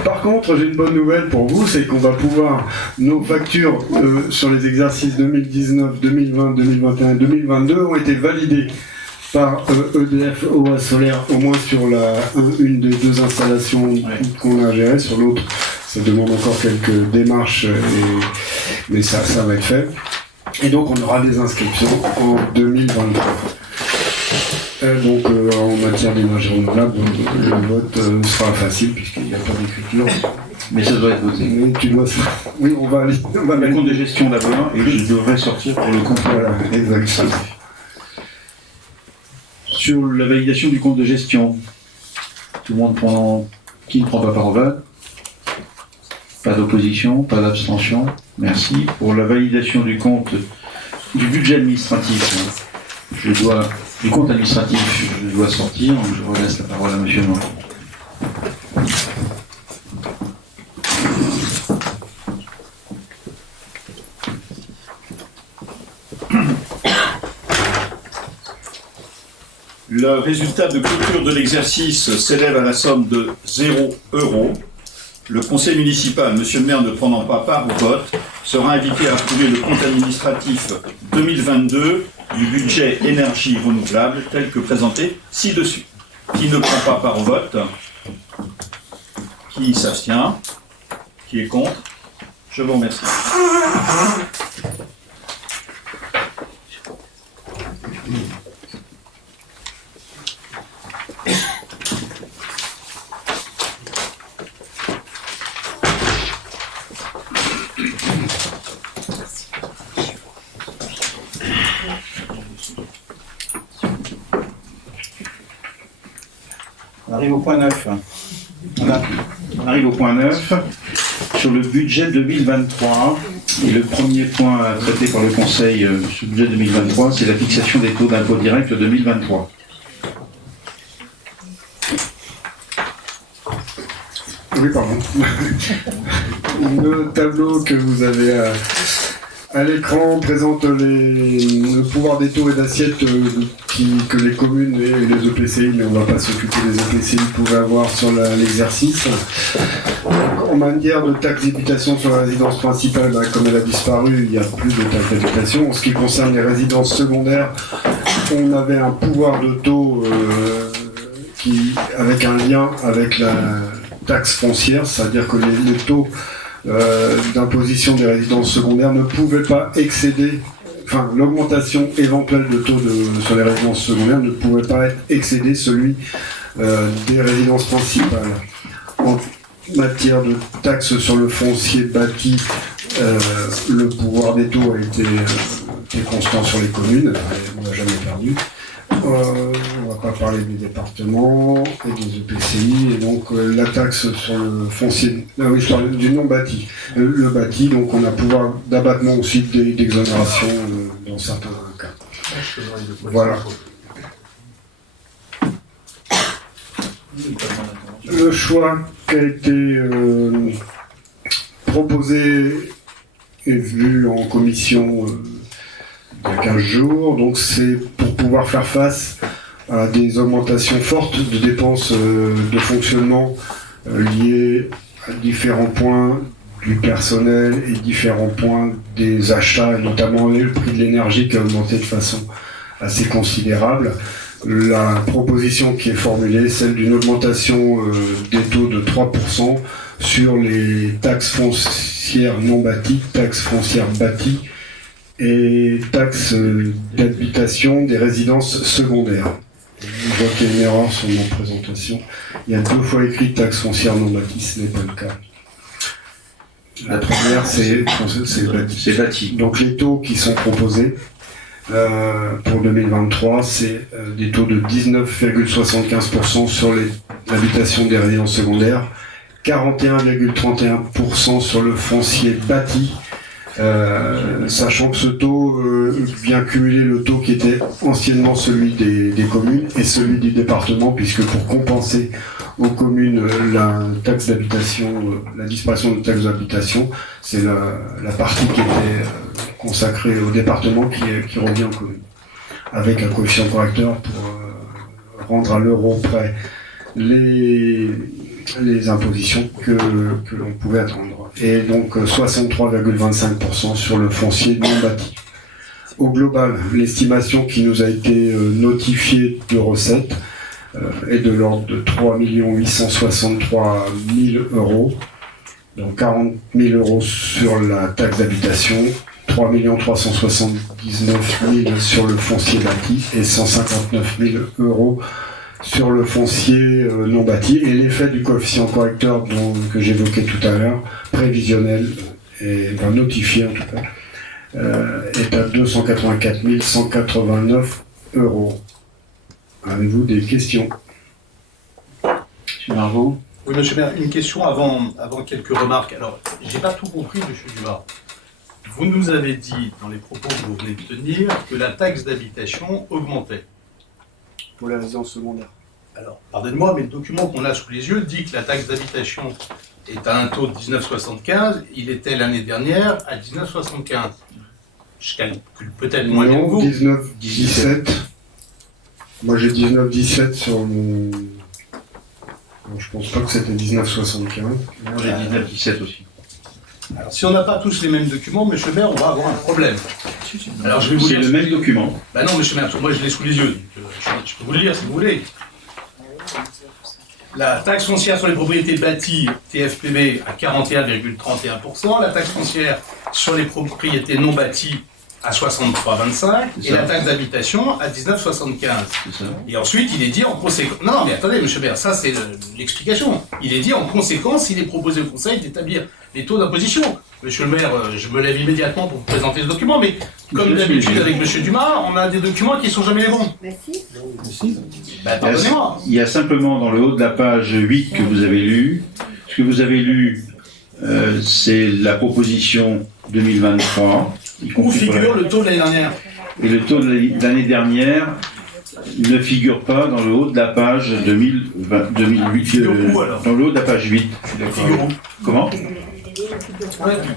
Par contre, j'ai une bonne nouvelle pour vous, c'est qu'on va pouvoir, nos factures sur les exercices 2019, 2020, 2021 et 2022 ont été validées par EDF OA Solaire, au moins sur une des deux installations qu'on a gérées, sur l'autre, ça demande encore quelques démarches, mais ça va être fait. Et donc on aura des inscriptions en 2023. Donc en matière d'énergie renouvelable, le vote sera facile puisqu'il n'y a pas d'écriture. Mais ça doit être voté. Mais tu dois... Oui, on va aller. Le compte de gestion d'abord et je devrais sortir pour le compte. Voilà, exactement. Sur la validation du compte de gestion, tout le monde prend. Qui ne prend pas part au vote? Pas d'opposition, pas d'abstention. Merci. Pour la validation du compte du budget administratif, du compte administratif, je dois sortir. Je relaisse la parole à M. Marot. Le résultat de clôture de l'exercice s'élève à la somme de 0 €. Le conseil municipal, monsieur le maire ne prenant pas part au vote, sera invité à approuver le compte administratif 2022 du budget énergie renouvelable tel que présenté ci-dessus. Qui ne prend pas part au vote? Qui s'abstient? Qui est contre? Je vous remercie. On arrive au point 9. Voilà. On arrive au point 9, sur le budget 2023. Et le premier point à traiter par le Conseil sur le budget 2023, c'est la fixation des taux d'impôt direct 2023. Oui, pardon. Le tableau que vous avez à l'écran présente le pouvoir des taux et d'assiette que les communes et les EPCI, mais on ne va pas s'occuper des EPCI, pouvaient avoir sur l'exercice. En matière de taxe d'habitation sur la résidence principale, comme elle a disparu, il n'y a plus de taxe d'habitation. En ce qui concerne les résidences secondaires, on avait un pouvoir de taux avec un lien avec la taxe foncière, c'est-à-dire que les taux d'imposition des résidences secondaires ne pouvaient pas excéder, enfin l'augmentation éventuelle de taux sur les résidences secondaires ne pouvait pas excéder celui des résidences principales. En matière de taxes sur le foncier bâti, le pouvoir des taux a été constant sur les communes, on n'a jamais perdu. On ne va pas parler des départements et des EPCI, et donc la taxe sur le foncier, du non bâti. Le bâti, donc on a pouvoir d'abattement aussi d'exonération dans certains cas. Voilà. Le choix qui a été proposé et vu en commission il y a 15 jours, donc c'est pour pouvoir faire face à des augmentations fortes de dépenses de fonctionnement liées à différents points du personnel et différents points des achats, et notamment le prix de l'énergie qui a augmenté de façon assez considérable. La proposition qui est formulée, celle d'une augmentation des taux de 3% sur les taxes foncières non bâties, taxes foncières bâties, et taxes d'habitation des résidences secondaires. Je vois qu'il y a une erreur sur mon présentation. Il y a 2 fois écrit taxe foncière non bâtie, ce n'est pas le cas. La première, c'est bâti. Donc les taux qui sont proposés pour 2023, c'est des taux de 19,75% sur l'habitation des résidences secondaires, 41,31% sur le foncier bâti, sachant que ce taux vient cumuler le taux qui était anciennement celui des communes et celui du département, puisque pour compenser aux communes la taxe d'habitation, la disparition de taxe d'habitation, c'est la partie qui était consacrée au département qui revient aux communes, avec un coefficient correcteur pour rendre à l'euro près les impositions que l'on pouvait attendre. Et donc 63,25% sur le foncier non bâti. Au global, l'estimation qui nous a été notifiée de recettes est de l'ordre de 3 863 000 euros, donc 40 000 euros sur la taxe d'habitation, 3 379 000 sur le foncier bâti et 159 000 euros sur le foncier non bâti, et l'effet du coefficient correcteur que j'évoquais tout à l'heure, prévisionnel, et notifié en tout cas, est à 284 189 euros. Avez-vous des questions? Monsieur Marvaux? Oui, monsieur le maire, une question avant quelques remarques. Alors, j'ai pas tout compris, monsieur Dumas. Vous nous avez dit, dans les propos que vous venez de tenir, que la taxe d'habitation augmentait. Pour les résidences secondaires. Alors, pardonnez-moi, mais le document qu'on a sous les yeux dit que la taxe d'habitation est à un taux de 19,75. Il était l'année dernière à 19,75. Je calcule peut-être moins bien que vous. 19,17. Moi j'ai 19,17 sur mon... Non, je pense pas que c'était 19,75. J'ai 19,17 aussi. Alors, si on n'a pas tous les mêmes documents, monsieur le maire, on va avoir un problème. Alors, je vais vous C'est lire le même document. Ben non, monsieur le maire, moi je l'ai sous les yeux. Donc, je peux vous le lire si vous voulez. La taxe foncière sur les propriétés bâties, TFPB, à 41,31%. La taxe foncière sur les propriétés non bâties, à 63,25. Et la taxe d'habitation, à 19,75. Et ensuite, il est dit en conséquence... Non, mais attendez, monsieur le maire, ça c'est l'explication. Il est dit en conséquence, il est proposé au Conseil d'établir les taux d'imposition. Monsieur le maire, je me lève immédiatement pour vous présenter ce document, mais comme d'habitude avec monsieur Dumas, on a des documents qui ne sont jamais les bons. Merci. Ben, pardonnez-moi. Il y a simplement dans le haut de la page 8 que vous avez lu, ce que vous avez lu, c'est la proposition 2023. Où figure le taux de l'année dernière? Et le taux de l'année dernière ne figure pas dans le haut de la page 2008. Dans le haut de la page 8. Figure où? Comment?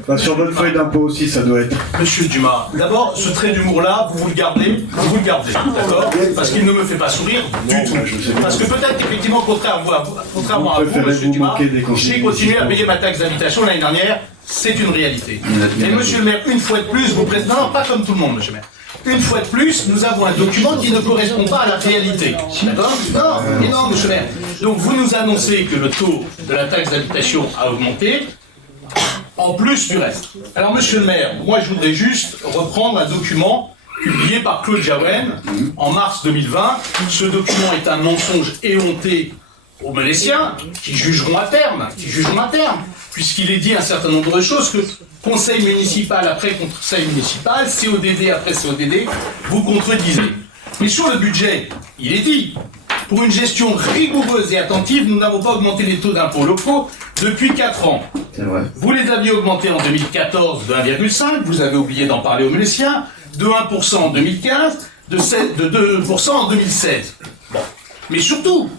Enfin, sur votre feuille d'impôt aussi, ça doit être. Monsieur Dumas, d'abord, ce trait d'humour-là, vous le gardez, d'accord? Parce qu'il ne me fait pas sourire du tout. Parce que peut-être qu'effectivement, contrairement à vous, monsieur Dumas, j'ai continué à payer ma taxe d'habitation l'année dernière, c'est une réalité. Et monsieur le maire, une fois de plus, vous présentez... Non, pas comme tout le monde, monsieur le maire. Une fois de plus, nous avons un document qui ne correspond pas à la réalité. D'accord? Non, monsieur le maire. Donc vous nous annoncez que le taux de la taxe d'habitation a augmenté, en plus du reste. Alors, monsieur le maire, moi je voudrais juste reprendre un document publié par Claude Jaouen en mars 2020. Ce document est un mensonge éhonté aux Meléciens qui jugeront à terme, puisqu'il est dit un certain nombre de choses que conseil municipal après conseil municipal, CODD après CODD, vous contredisez. Mais sur le budget, il est dit, pour une gestion rigoureuse et attentive, nous n'avons pas augmenté les taux d'impôts locaux depuis 4 ans. C'est vrai. Vous les aviez augmentés en 2014 de 1,5, vous avez oublié d'en parler aux Meléciens, de 1% en 2015, de 2% en 2016. Bon. Mais surtout,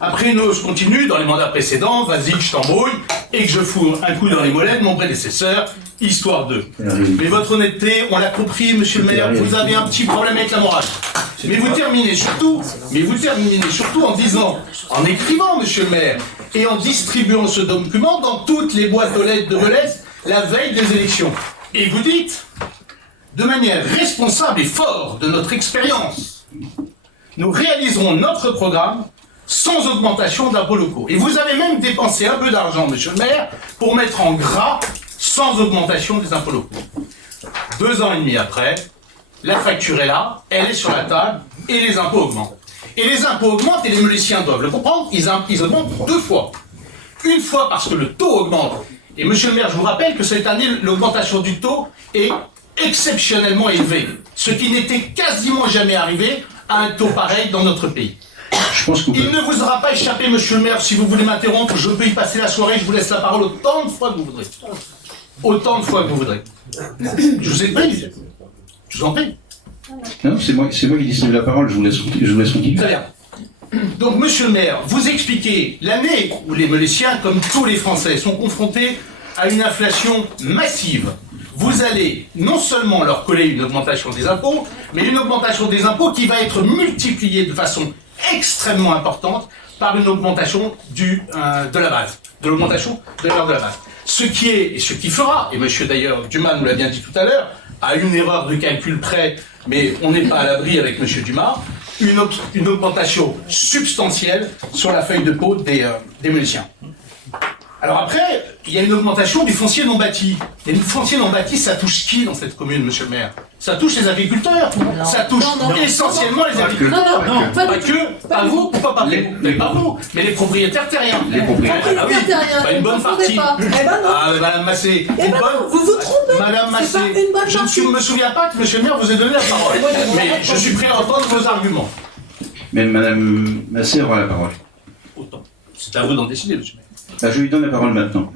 après une hausse continue dans les mandats précédents, vas-y que je t'embrouille et que je fous un coup dans les mollets de mon prédécesseur, histoire d'eux. Mais votre honnêteté, on l'a compris, monsieur le maire, vous avez un petit problème avec la morale. Mais vous terminez surtout en disant, en écrivant, monsieur le maire, et en distribuant ce document dans toutes les boîtes aux lettres de Velès la veille des élections. Et vous dites, de manière responsable et forte de notre expérience, nous réaliserons notre programme sans augmentation d'impôts locaux. Et vous avez même dépensé un peu d'argent, monsieur le maire, pour mettre en gras sans augmentation des impôts locaux. 2 ans et demi après, la facture est là, elle est sur la table, et les impôts augmentent. Et les impôts augmentent, et les Meléciens doivent le comprendre, ils augmentent 2 fois. Une fois parce que le taux augmente. Et monsieur le maire, je vous rappelle que cette année, l'augmentation du taux est exceptionnellement élevée. Ce qui n'était quasiment jamais arrivé à un taux pareil dans notre pays. Il ne vous aura pas échappé, monsieur le maire, si vous voulez m'interrompre, je peux y passer la soirée, je vous laisse la parole autant de fois que vous voudrez. Autant de fois que vous voudrez. Je vous ai pris. Je vous en prie. Non, c'est moi qui distribue la parole, je vous laisse continuer. Très bien. Donc, monsieur le maire, vous expliquez l'année où les Meléciens, comme tous les Français, sont confrontés à une inflation massive. Vous allez non seulement leur coller une augmentation des impôts, mais une augmentation des impôts qui va être multipliée de façon extrêmement importante par une augmentation de la base, de l'augmentation de la base. Ce qui fera, et monsieur d'ailleurs Dumas nous l'a bien dit tout à l'heure, à une erreur de calcul près, mais on n'est pas à l'abri avec monsieur Dumas, une augmentation substantielle sur la feuille de peau des Meléciens. Alors après, il y a une augmentation du foncier non bâti. Et le foncier non bâti, ça touche qui dans cette commune, monsieur le maire? Ça touche les agriculteurs. Ça touche essentiellement les agriculteurs. Non, pas vous, pas vous, mais les propriétaires terriens. Les propriétaires terriens. Pas une bonne partie. Madame Massé. Vous vous trompez. Madame Massé, je ne me souviens pas que monsieur le maire vous ait donné la parole. Mais je suis prêt à entendre vos arguments. Mais madame Massé aura la parole. Autant. C'est à vous d'en décider, monsieur le maire. Je lui donne la parole maintenant.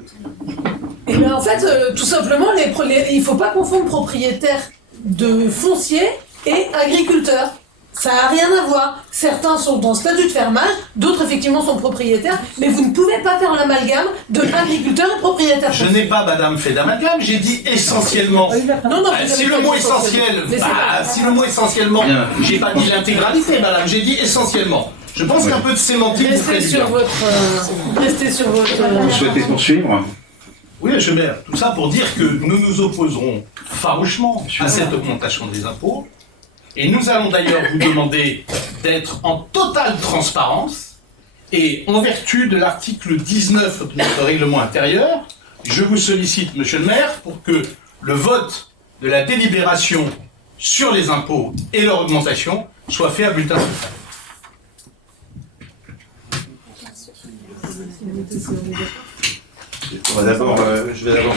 Et bien en fait, tout simplement, il ne faut pas confondre propriétaires de foncier et agriculteurs. Ça n'a rien à voir. Certains sont dans statut de fermage, d'autres effectivement sont propriétaires, mais vous ne pouvez pas faire l'amalgame de agriculteur et propriétaire. Je n'ai pas, madame, fait d'amalgame, j'ai dit essentiellement. Non, si le mot essentiel, essentiellement, j'ai pas dit l'intégralité, madame, j'ai dit essentiellement. Je pense qu'un peu de sémantique vous ferait du bien. Restez sur votre... Vous souhaitez poursuivre? Oui, monsieur le maire, tout ça pour dire que nous nous opposerons farouchement à cette augmentation des impôts. Et nous allons d'ailleurs vous demander d'être en totale transparence. Et en vertu de l'article 19 de notre règlement intérieur, je vous sollicite, monsieur le maire, pour que le vote de la délibération sur les impôts et leur augmentation soit fait à bulletin secret. Je vais d'abord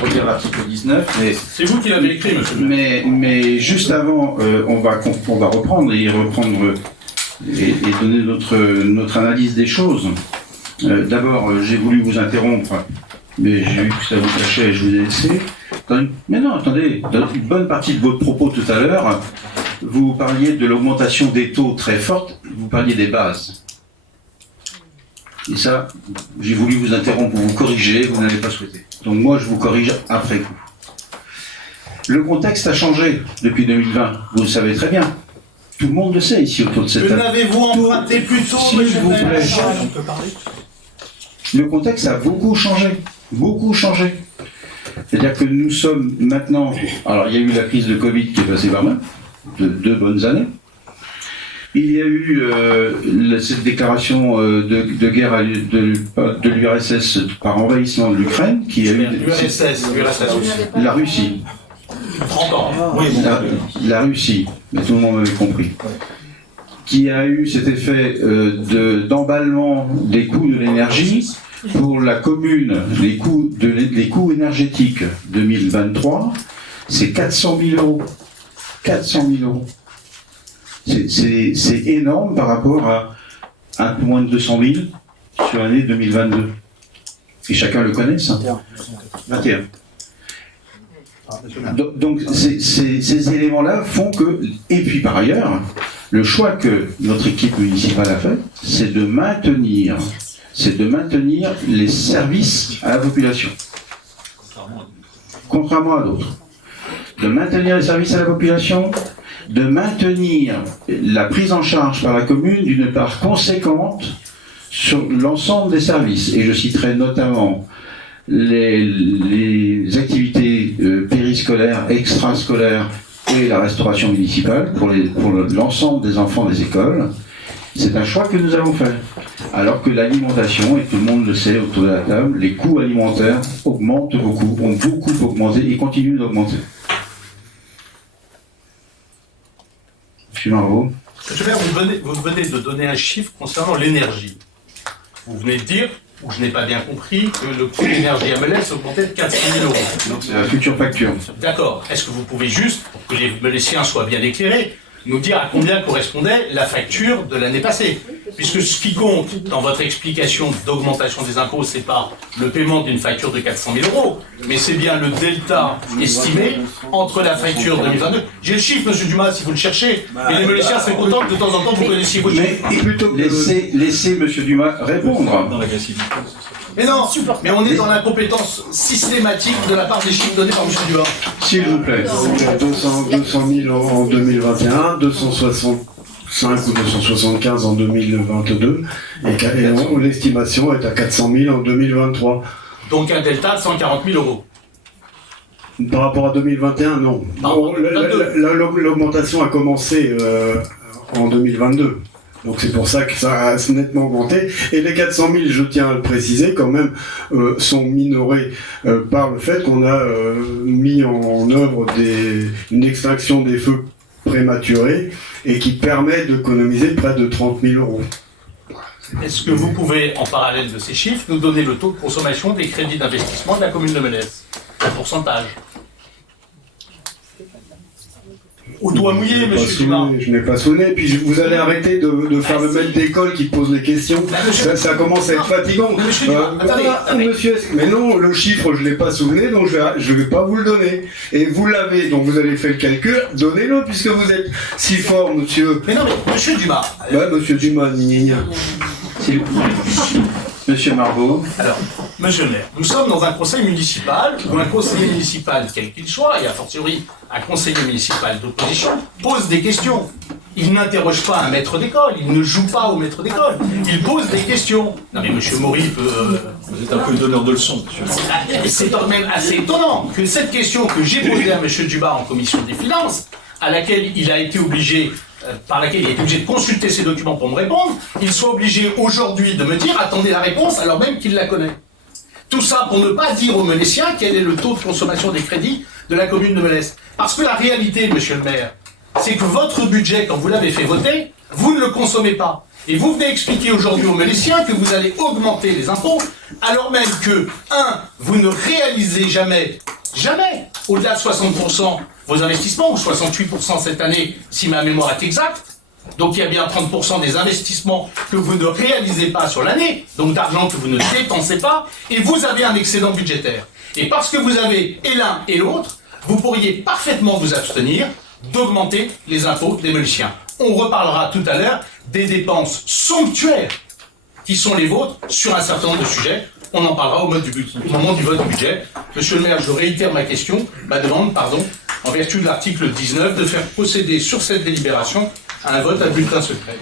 relire l'article 19. Mais c'est vous qui l'avez écrit, monsieur le maire. Mais juste avant, on va reprendre et donner notre analyse des choses. D'abord, j'ai voulu vous interrompre, mais j'ai vu que ça vous cachait et je vous ai laissé. Mais non, attendez, dans une bonne partie de votre propos tout à l'heure, vous parliez de l'augmentation des taux très forte, vous parliez des bases. Et ça, j'ai voulu vous interrompre pour vous corriger, vous n'avez pas souhaité. Donc moi, je vous corrige après coup. Le contexte a changé depuis 2020, vous le savez très bien. Tout le monde le sait ici autour de cette table. Que n'avez-vous emprunté plus tôt, s'il vous plaît. Le contexte a beaucoup changé. Beaucoup changé. C'est-à-dire que nous sommes maintenant... Alors, il y a eu la crise de Covid qui est passée par là, de 2 bonnes années. Il y a eu cette déclaration de guerre de l'URSS par envahissement de l'Ukraine, qui a eu... La Russie. 30 ans. Oui, la Russie, mais tout le monde avait compris. Qui a eu cet effet d'emballement des coûts de l'énergie. Pour la commune, les coûts énergétiques 2023, c'est 400 000 euros. 400 000 euros. C'est énorme par rapport à un peu moins de 200 000 sur l'année 2022. Et chacun le connaît, ça. 21. Donc ces éléments-là font que... Et puis par ailleurs, le choix que notre équipe municipale a fait, c'est de maintenir les services à la population. Contrairement à d'autres. De maintenir les services à la population, de maintenir la prise en charge par la commune d'une part conséquente sur l'ensemble des services. Et je citerai notamment les activités périscolaires, extrascolaires et la restauration municipale pour l'ensemble des enfants des écoles. C'est un choix que nous avons fait. Alors que l'alimentation, et tout le monde le sait autour de la table, les coûts alimentaires augmentent beaucoup, ont beaucoup augmenté et continuent d'augmenter. Monsieur Marot. Monsieur le maire, vous venez de donner un chiffre concernant l'énergie. Vous venez de dire, ou je n'ai pas bien compris, que le coût de l'énergie à Melès augmentait de 400 000 euros. Donc c'est la future facture. D'accord. Est-ce que vous pouvez juste, pour que les Melésiens soient bien éclairés, nous dire à combien correspondait la facture de l'année passée? Puisque ce qui compte dans votre explication d'augmentation des impôts, c'est pas le paiement d'une facture de 400 000 euros, mais c'est bien le delta estimé entre la facture 2022. J'ai le chiffre, monsieur Dumas, si vous le cherchez, et les Melésiens seraient contents que de temps en temps vous connaissiez vos chiffres. Mais plutôt laissez monsieur Dumas répondre. Mais non, mais on est dans l'incompétence systématique de la part des chiffres donnés par monsieur Dumas. S'il vous plaît. 200 000 en 2021, 265 ou 275 en 2022, et l'estimation est à 400 000 en 2023. Donc un delta de 140 000 euros. Par rapport à 2021, non. L'augmentation a commencé en 2022. Donc c'est pour ça que ça a nettement augmenté. Et les 400 000, je tiens à le préciser, quand même, sont minorés par le fait qu'on a mis en œuvre une extraction des feux prématurés et qui permet d'économiser près de 30 000 euros. Est-ce que vous pouvez, en parallèle de ces chiffres, nous donner le taux de consommation des crédits d'investissement de la commune de Melès? Un pourcentage? Au doigt mouillé, monsieur Dumas. Je n'ai pas sonné, puis vous allez arrêter de faire le maître d'école qui pose les questions. Ça commence à être fatigant. Monsieur Dumas, attendez. Monsieur, mais non, le chiffre, je ne l'ai pas soulevé, donc je ne vais pas vous le donner. Et vous l'avez, donc vous avez fait le calcul, donnez-le, puisque vous êtes si fort, monsieur. Mais non, mais monsieur Dumas. Monsieur Dumas, S'il vous plaît. Monsieur Margot. Alors, monsieur le maire, nous sommes dans un conseil municipal où un conseiller municipal, quel qu'il soit, et a fortiori un conseiller municipal d'opposition, pose des questions. Il n'interroge pas un maître d'école, il ne joue pas au maître d'école, il pose des questions. Non mais monsieur Maury peut... Vous êtes un peu donneur de leçons, monsieur. C'est quand même assez étonnant que cette question que j'ai posée à monsieur Dumas en commission des finances, à laquelle il a été obligé... par laquelle il est obligé de consulter ses documents pour me répondre, il soit obligé aujourd'hui de me dire « attendez la réponse » alors même qu'il la connaît. Tout ça pour ne pas dire aux Melésiens quel est le taux de consommation des crédits de la commune de Melès. Parce que la réalité, monsieur le maire, c'est que votre budget, quand vous l'avez fait voter, vous ne le consommez pas. Et vous venez expliquer aujourd'hui aux Melésiens que vous allez augmenter les impôts, alors même que, vous ne réalisez jamais, au-delà de 60%, vos investissements, ou 68% cette année, si ma mémoire est exacte, Donc il y a bien 30% des investissements que vous ne réalisez pas sur l'année, donc d'argent que vous ne dépensez pas, et vous avez un excédent budgétaire. Et parce que vous avez et l'un et l'autre, vous pourriez parfaitement vous abstenir d'augmenter les impôts des Meulsiens. On reparlera tout à l'heure des dépenses somptuaires qui sont les vôtres sur un certain nombre de sujets. On en parlera au moment du vote du budget. Monsieur le maire, je réitère ma demande, en vertu de l'article 19, de faire procéder sur cette délibération à un vote à bulletin secret.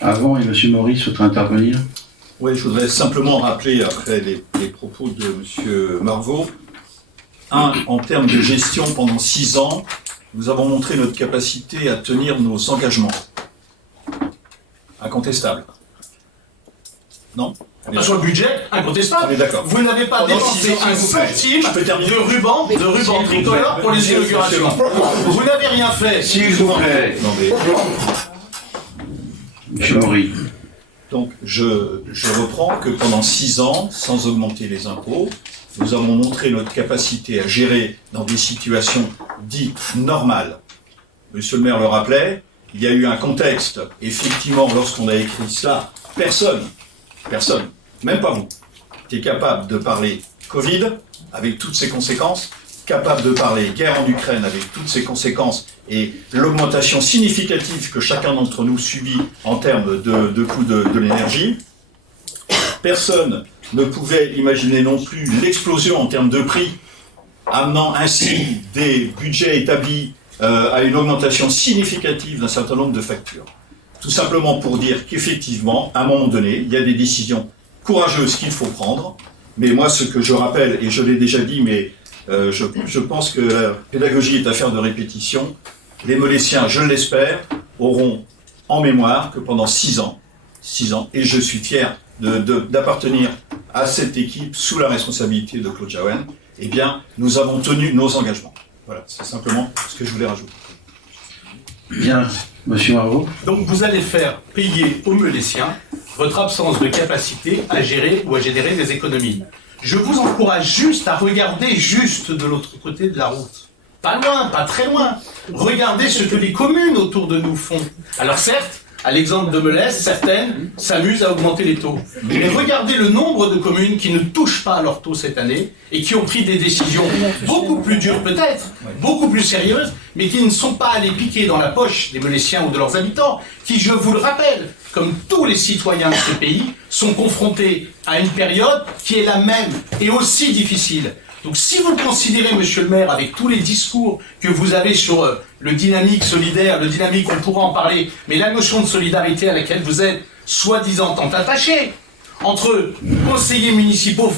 Avant, et M. Maurice souhaiterait intervenir. Oui, je voudrais simplement rappeler, après les propos de M. Marvaux, en termes de gestion, pendant 6 ans, nous avons montré notre capacité à tenir nos engagements. Incontestable. Non ? Sur le budget, incontestable. Vous n'avez pas dépensé un centime de ruban tricolore pour les inaugurations. Vous n'avez rien fait. S'il vous plaît. Monsieur Maury. Donc, je reprends que pendant 6 ans, sans augmenter les impôts, nous avons montré notre capacité à gérer dans des situations dites normales. Monsieur le maire le rappelait, il y a eu un contexte, effectivement, lorsqu'on a écrit cela, personne, même pas vous, qui est capable de parler Covid, avec toutes ses conséquences, capable de parler guerre en Ukraine avec toutes ses conséquences et l'augmentation significative que chacun d'entre nous subit en termes de coût de l'énergie. Personne ne pouvait imaginer non plus l'explosion en termes de prix, amenant ainsi des budgets établis à une augmentation significative d'un certain nombre de factures. Tout simplement pour dire qu'effectivement, à un moment donné, il y a des décisions courageuses qu'il faut prendre. Mais moi, ce que je rappelle, et je l'ai déjà dit, mais je pense que la pédagogie est affaire de répétition, les Meulésiens, je l'espère, auront en mémoire que pendant 6 ans, et je suis fier d'appartenir à cette équipe sous la responsabilité de Claude Jaouen, eh bien, nous avons tenu nos engagements. Voilà, c'est simplement ce que je voulais rajouter. Bien, Monsieur Marvaux. Donc vous allez faire payer aux Meulésiens votre absence de capacité à gérer ou à générer des économies. Je vous encourage juste à regarder juste de l'autre côté de la route. Pas loin, pas très loin. Regardez ce que les communes autour de nous font. Alors certes, à l'exemple de Melès, certaines s'amusent à augmenter les taux. Mais regardez le nombre de communes qui ne touchent pas à leur taux cette année et qui ont pris des décisions beaucoup plus dures peut-être, beaucoup plus sérieuses, mais qui ne sont pas allées piquer dans la poche des Meulésiens ou de leurs habitants, qui, je vous le rappelle, comme tous les citoyens de ce pays, sont confrontés à une période qui est la même et aussi difficile. Donc si vous le considérez, monsieur le maire, avec tous les discours que vous avez sur le dynamique solidaire, le dynamique, on pourra en parler, mais la notion de solidarité à laquelle vous êtes soi-disant tant attaché, entre conseillers municipaux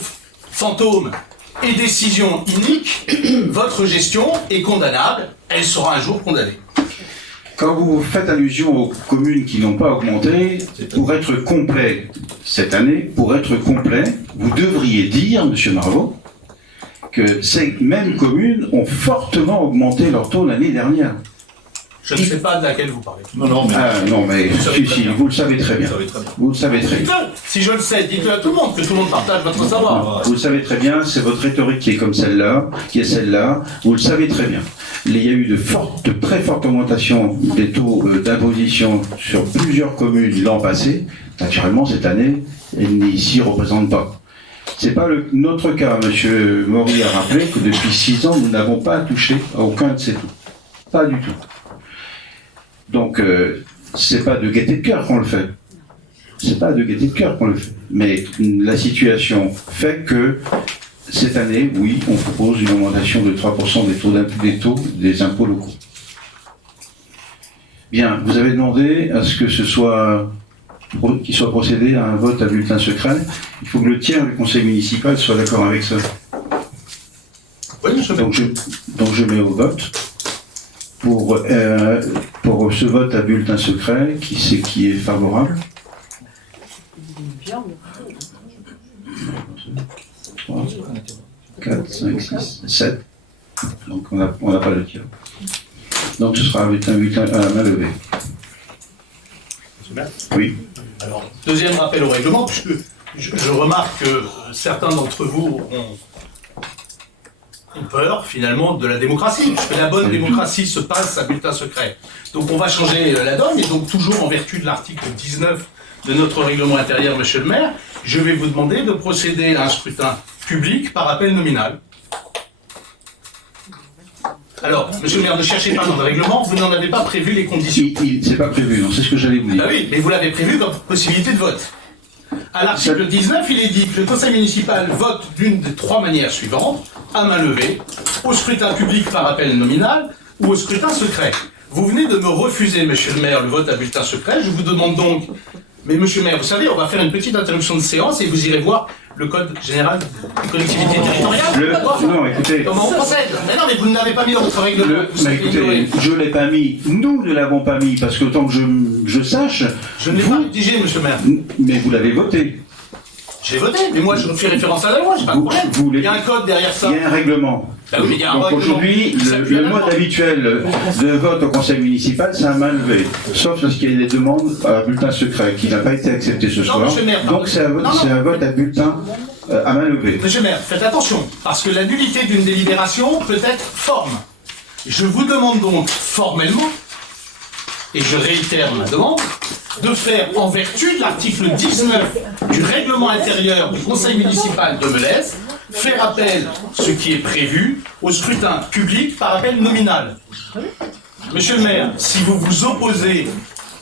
fantômes et décisions iniques, votre gestion est condamnable, elle sera un jour condamnée. Quand vous faites allusion aux communes qui n'ont pas augmenté, pour être complet cette année, vous devriez dire, monsieur Marvaux, que ces mêmes communes ont fortement augmenté leur taux l'année dernière. Je ne sais pas de laquelle vous parlez. Non, mais si, vous le savez très bien. Vous le savez très bien. Si je le sais, dites-le à tout le monde, que tout le monde partage votre savoir. Vous le savez très bien, c'est votre rhétorique qui est comme celle-là, vous le savez très bien. Il y a eu de très fortes augmentations des taux d'imposition sur plusieurs communes l'an passé. Naturellement, cette année, elles n'y s'y représentent pas. C'est pas notre cas. M. Maury a rappelé que depuis 6 ans, nous n'avons pas touché à aucun de ces taux. Pas du tout. Donc, c'est pas de gaieté de cœur qu'on le fait. Mais la situation fait que cette année, oui, on propose une augmentation de 3% des impôts locaux. Bien, vous avez demandé à ce que qu'il soit procédé à un vote à bulletin secret. Il faut que le tiers du conseil municipal soit d'accord avec ça. Oui, monsieur. Donc je mets au vote pour ce vote à bulletin secret, qui est favorable. 3, 4, 5, 6, 7. Donc on n'a pas le tiers. Donc ce sera un bulletin à la main levée. Oui. Alors, deuxième rappel au règlement, puisque je remarque que certains d'entre vous ont ont peur finalement de la démocratie, puisque la bonne démocratie se passe à bulletin secret. Donc on va changer la donne, et donc toujours en vertu de l'article 19 de notre règlement intérieur, monsieur le maire, je vais vous demander de procéder à un scrutin public par appel nominal. Alors, monsieur le maire, ne cherchez pas dans le règlement, vous n'en avez pas prévu les conditions. C'est pas prévu, non, c'est ce que j'allais vous dire. Ah oui, mais vous l'avez prévu comme possibilité de vote. À l'article 19, il est dit que le conseil municipal vote d'une des trois manières suivantes, à main levée, au scrutin public par appel nominal ou au scrutin secret. Vous venez de me refuser, monsieur le maire, le vote à bulletin secret. Je vous demande donc, mais monsieur le maire, vous savez, on va faire une petite interruption de séance et vous irez voir le code général des collectivités territoriales. Non, écoutez. Comment on procède? Mais non, mais vous ne l'avez pas mis dans votre règlement. Mais écoutez, je ne l'ai pas mis, nous ne l'avons pas mis, parce que tant que je sache. Je ne l'ai pas rédigé, monsieur le maire. Mais vous l'avez voté. J'ai voté, mais moi je fais référence à la loi, j'ai pas de problème. Il y a un code derrière ça. Il y a un règlement. Ah oui, mais il y a un donc règlement. aujourd'hui, le mode habituel de vote au conseil municipal, c'est à main levée. Sauf lorsqu'il y a des demandes à bulletin secret qui n'a pas été accepté ce soir. monsieur le maire, donc c'est un vote à bulletin à main levée. Monsieur le maire, faites attention, parce que la nullité d'une délibération peut être forme. Je vous demande donc formellement, et je réitère ma demande, de faire, en vertu de l'article 19 du règlement intérieur du conseil municipal de Melesse, faire appel, ce qui est prévu, au scrutin public par appel nominal. Monsieur le maire, si vous vous opposez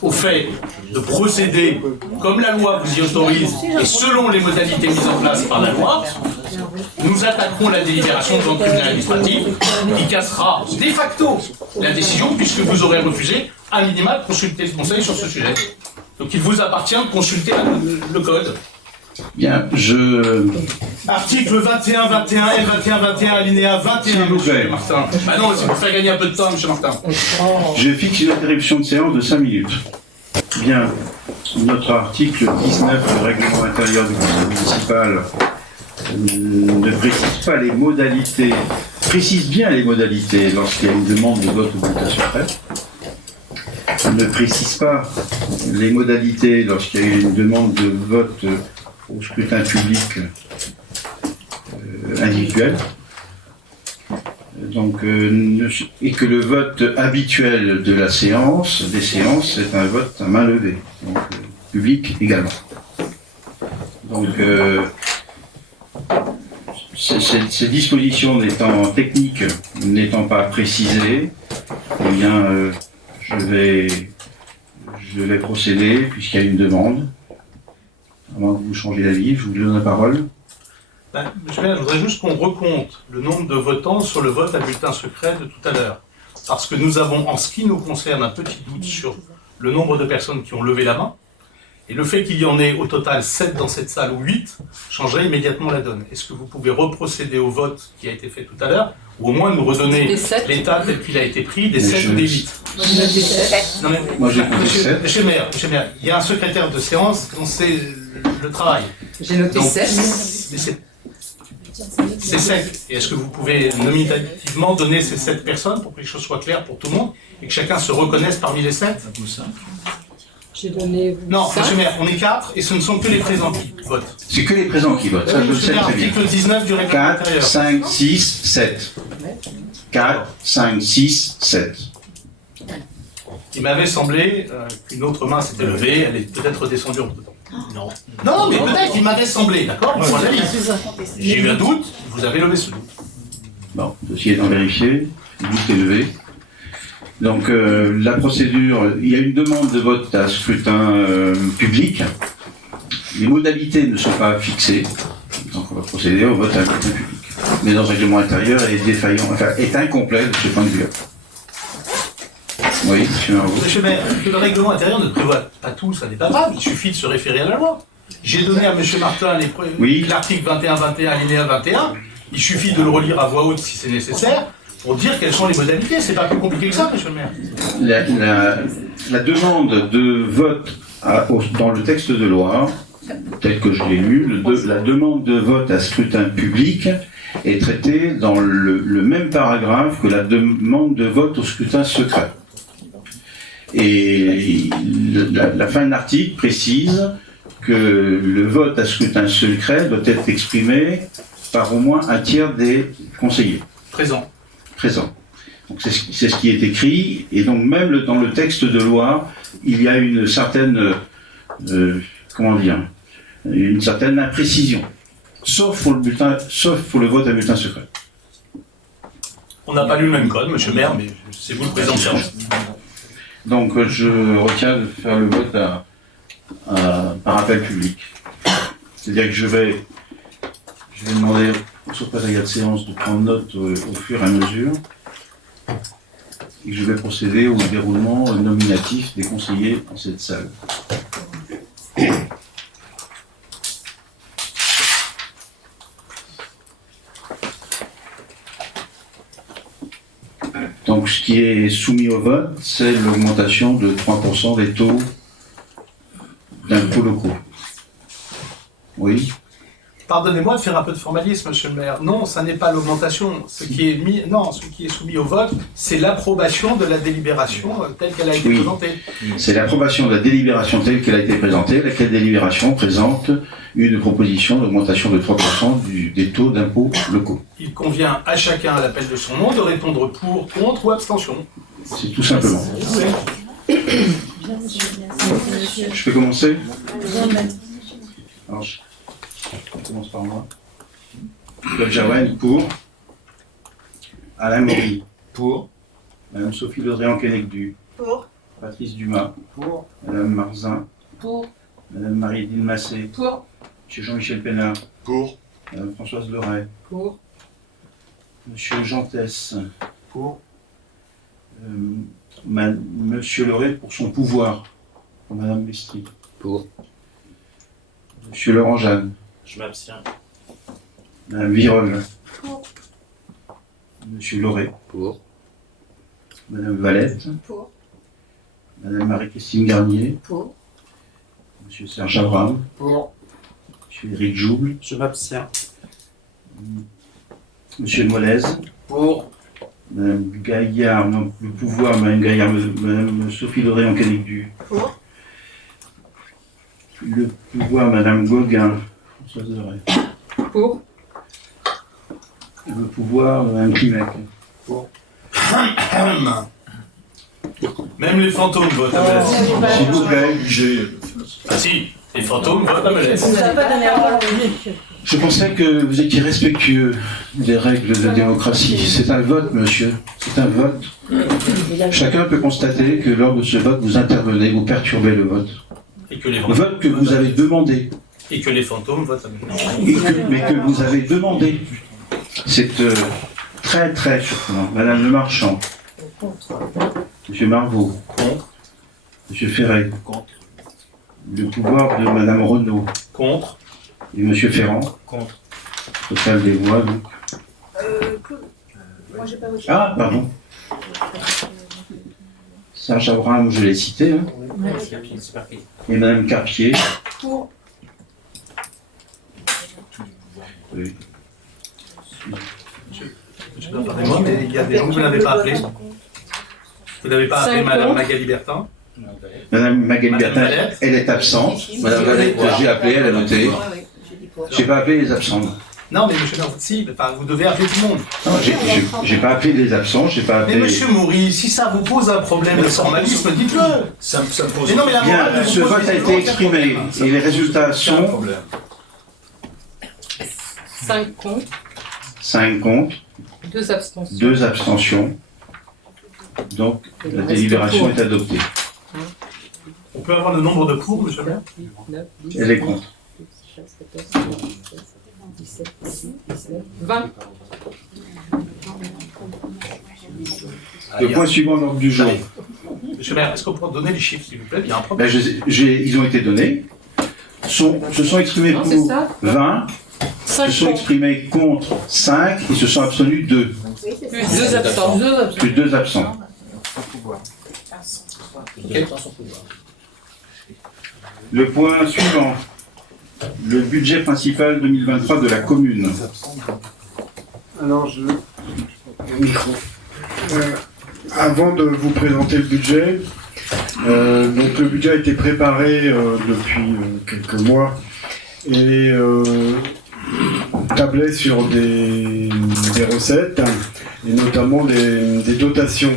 au fait de procéder comme la loi vous y autorise et selon les modalités mises en place par la loi, nous attaquerons la délibération devant le tribunal administratif qui cassera de facto la décision puisque vous aurez refusé à minima de consulter le conseil sur ce sujet. Donc il vous appartient de consulter le code. Bien, Article 21, 21, L21, 21, alinéa 21, monsieur Martin. Bah non, c'est pour faire gagner un peu de temps, monsieur Martin. Je fixe une interruption de séance de 5 minutes. Bien, notre article 19 du règlement intérieur du conseil municipal ne précise pas les modalités, précise bien les modalités lorsqu'il y a une demande de vote au bulletin secret. Ne précise pas les modalités lorsqu'il y a une demande de vote au scrutin public individuel. Donc, et que le vote habituel de la séance, des séances, c'est un vote à main levée, donc public également. Donc, ces dispositions n'étant techniques, n'étant pas précisées, eh bien, je vais procéder, puisqu'il y a une demande. Avant que vous changiez d'avis, je vous donne la parole. Monsieur le maire, je voudrais juste qu'on recompte le nombre de votants sur le vote à bulletin secret de tout à l'heure. Parce que nous avons, en ce qui nous concerne, un petit doute sur le nombre de personnes qui ont levé la main. Et le fait qu'il y en ait au total 7 dans cette salle ou 8 changerait immédiatement la donne. Est-ce que vous pouvez reprocéder au vote qui a été fait tout à l'heure, ou au moins nous redonner l'état tel qu'il a été pris, des 7 ou des 8? Non mais, moi j'ai compté 7. Monsieur le maire, il y a un secrétaire de séance dont c'est le travail. J'ai noté 7. C'est 7. Et est-ce que vous pouvez nominativement donner ces 7 personnes pour que les choses soient claires pour tout le monde et que chacun se reconnaisse parmi les 7? J'ai donné. Non, monsieur le maire, on est 4 et ce ne sont que les présents qui votent. C'est que les présents qui votent, ça je le sais très bien. Article 19 du règlement 4, intérieur. 5, 6, 7. 4, 5, 6, 7. Il m'avait semblé qu'une autre main s'était levée, elle est peut-être redescendue entre temps. Non. Non, mais peut-être, il m'avait semblé, d'accord? J'ai eu un doute, vous avez levé ce doute. Bon, le dossier étant vérifié, le doute est levé. Donc la procédure, il y a une demande de vote à scrutin public. Les modalités ne sont pas fixées. Donc on va procéder au vote à scrutin public. Mais dans le règlement intérieur, elle est défaillant, enfin est incomplet de ce point de vue-là. Oui, monsieur Marot. Monsieur le maire, que le règlement intérieur ne prévoit pas tout, ça n'est pas grave, il suffit de se référer à la loi. J'ai donné à monsieur Martin l'article 21-21, alinéa 21, il suffit de le relire à voix haute si c'est nécessaire, pour dire quelles sont les modalités, c'est pas plus compliqué que ça, monsieur le maire. La demande de vote dans le texte de loi, tel que je l'ai lu, la demande de vote à scrutin public est traitée dans le même paragraphe que la demande de vote au scrutin secret. Et la fin de l'article précise que le vote à scrutin secret doit être exprimé par au moins un tiers des conseillers. Présent. Présent. Donc c'est ce qui est écrit, et donc même dans le texte de loi, il y a une certaine, une certaine imprécision, sauf pour le vote à bulletin secret. On n'a pas lu le même code, monsieur le maire, mais c'est vous le président de séance. Donc je retiens de faire le vote par appel public. C'est-à-dire que je vais demander au secrétariat de séance de prendre note au fur et à mesure, et que je vais procéder au déroulement nominatif des conseillers dans cette salle. Donc ce qui est soumis au vote, c'est l'augmentation de 3% des taux d'impôts locaux. Oui. Pardonnez-moi de faire un peu de formalisme, monsieur le maire. Non, ça n'est pas l'augmentation. Ce qui est soumis au vote, c'est l'approbation de la délibération telle qu'elle a été présentée. C'est l'approbation de la délibération telle qu'elle a été présentée, laquelle délibération présente une proposition d'augmentation de 3% des taux d'impôts locaux. Il convient à chacun à l'appel de son nom de répondre pour, contre ou abstention. C'est tout simplement. Je peux commencer? Alors, on commence par moi. Claude Jaouen, pour. Alain Maury, pour. Madame Sophie Laudré-Anquenec-Du, Pour. Patrice Dumas, Pour. Madame Marzin, Pour. Madame Marie-Edine Massé, Pour. Monsieur Jean-Michel Pénard, Pour. Madame Françoise Leray, Pour. Monsieur Jean Tess, Pour. Monsieur Leray pour son pouvoir, pour Madame Mestri, Pour. Monsieur Laurent Jeanne, Je m'abstiens. Madame Virol, Pour. Monsieur Lauré, Pour. Madame Valette, Pour. Madame Marie-Christine Garnier, Pour. Monsieur Serge Abraham, Pour. Monsieur Éric Jouble, Je m'abstiens. Monsieur Molez, Pour. Madame Gaillard, non, le pouvoir, Madame Gaillard, Madame Sophie Laudré-Anquenec-Du, Pour. le pouvoir, Madame Gauguin, Françoise Leray, Pour. le pouvoir, Madame Klimec, Même les fantômes votent à Melès. s'il vous plaît. Ah si, les fantômes votent à Melès. Vous n'avez pas donné la parole au public. Je pensais que vous étiez respectueux des règles de démocratie. C'est un vote, monsieur. C'est un vote. Chacun peut constater que lors de ce vote, vous intervenez, vous perturbez le vote. Et que les Le fantômes vote que vous avez demandé. Et que les fantômes votent à Melès. Mais que vous avez demandé. C'est très très surprenant. Madame Le Marchand. Monsieur Marvaux. Contre. Monsieur Ferret. Contre. Le pouvoir de Madame Renaud. Contre. Et Monsieur Ferrand. Contre. Total des voix, donc. Moi, j'ai pas voté. Ah, pardon. Serge Abraham, je l'ai cité. Hein. Et Madame Carpier. Pour. Oui. Pardonnez-moi, mais il y a des gens que vous n'avez pas appelés. Vous n'avez pas appelé Madame Magali Bertin. Madame Magali Madame Bertin, Valette. elle est absente. Madame Valette, j'ai appelé, elle a noté. J'ai pas appelé les absents. Non, mais monsieur si, enfin, vous devez appeler tout le monde. Non, j'ai pas appelé les absents, j'ai pas Mais appelé. monsieur Moury, si ça vous pose un problème de formalisme, dites-le. Ça me pose Mais non, mais la morale Bien, ne ce vous pose vote a des été aucun exprimé problème. et les résultats sont 5 contre, 5 contre, 2 abstentions. 2 abstentions. Donc la délibération est adoptée. On peut avoir le nombre de pour, monsieur le maire? Elle est contre. 20. Le point suivant de l'ordre du jour. Monsieur le maire, est-ce qu'on peut donner les chiffres, s'il vous plaît? Il y a un problème. Ils ont été donnés. Se sont exprimés Non, pour c'est ça. 20, 5 se sont contre, exprimés contre 5 et se sont abstenus 2. plus 2 absents. Plus 2 absents. Le point suivant. Le budget principal 2023 de la commune. Alors, avant de vous présenter le budget, donc le budget a été préparé depuis quelques mois et tablait sur des recettes et notamment des dotations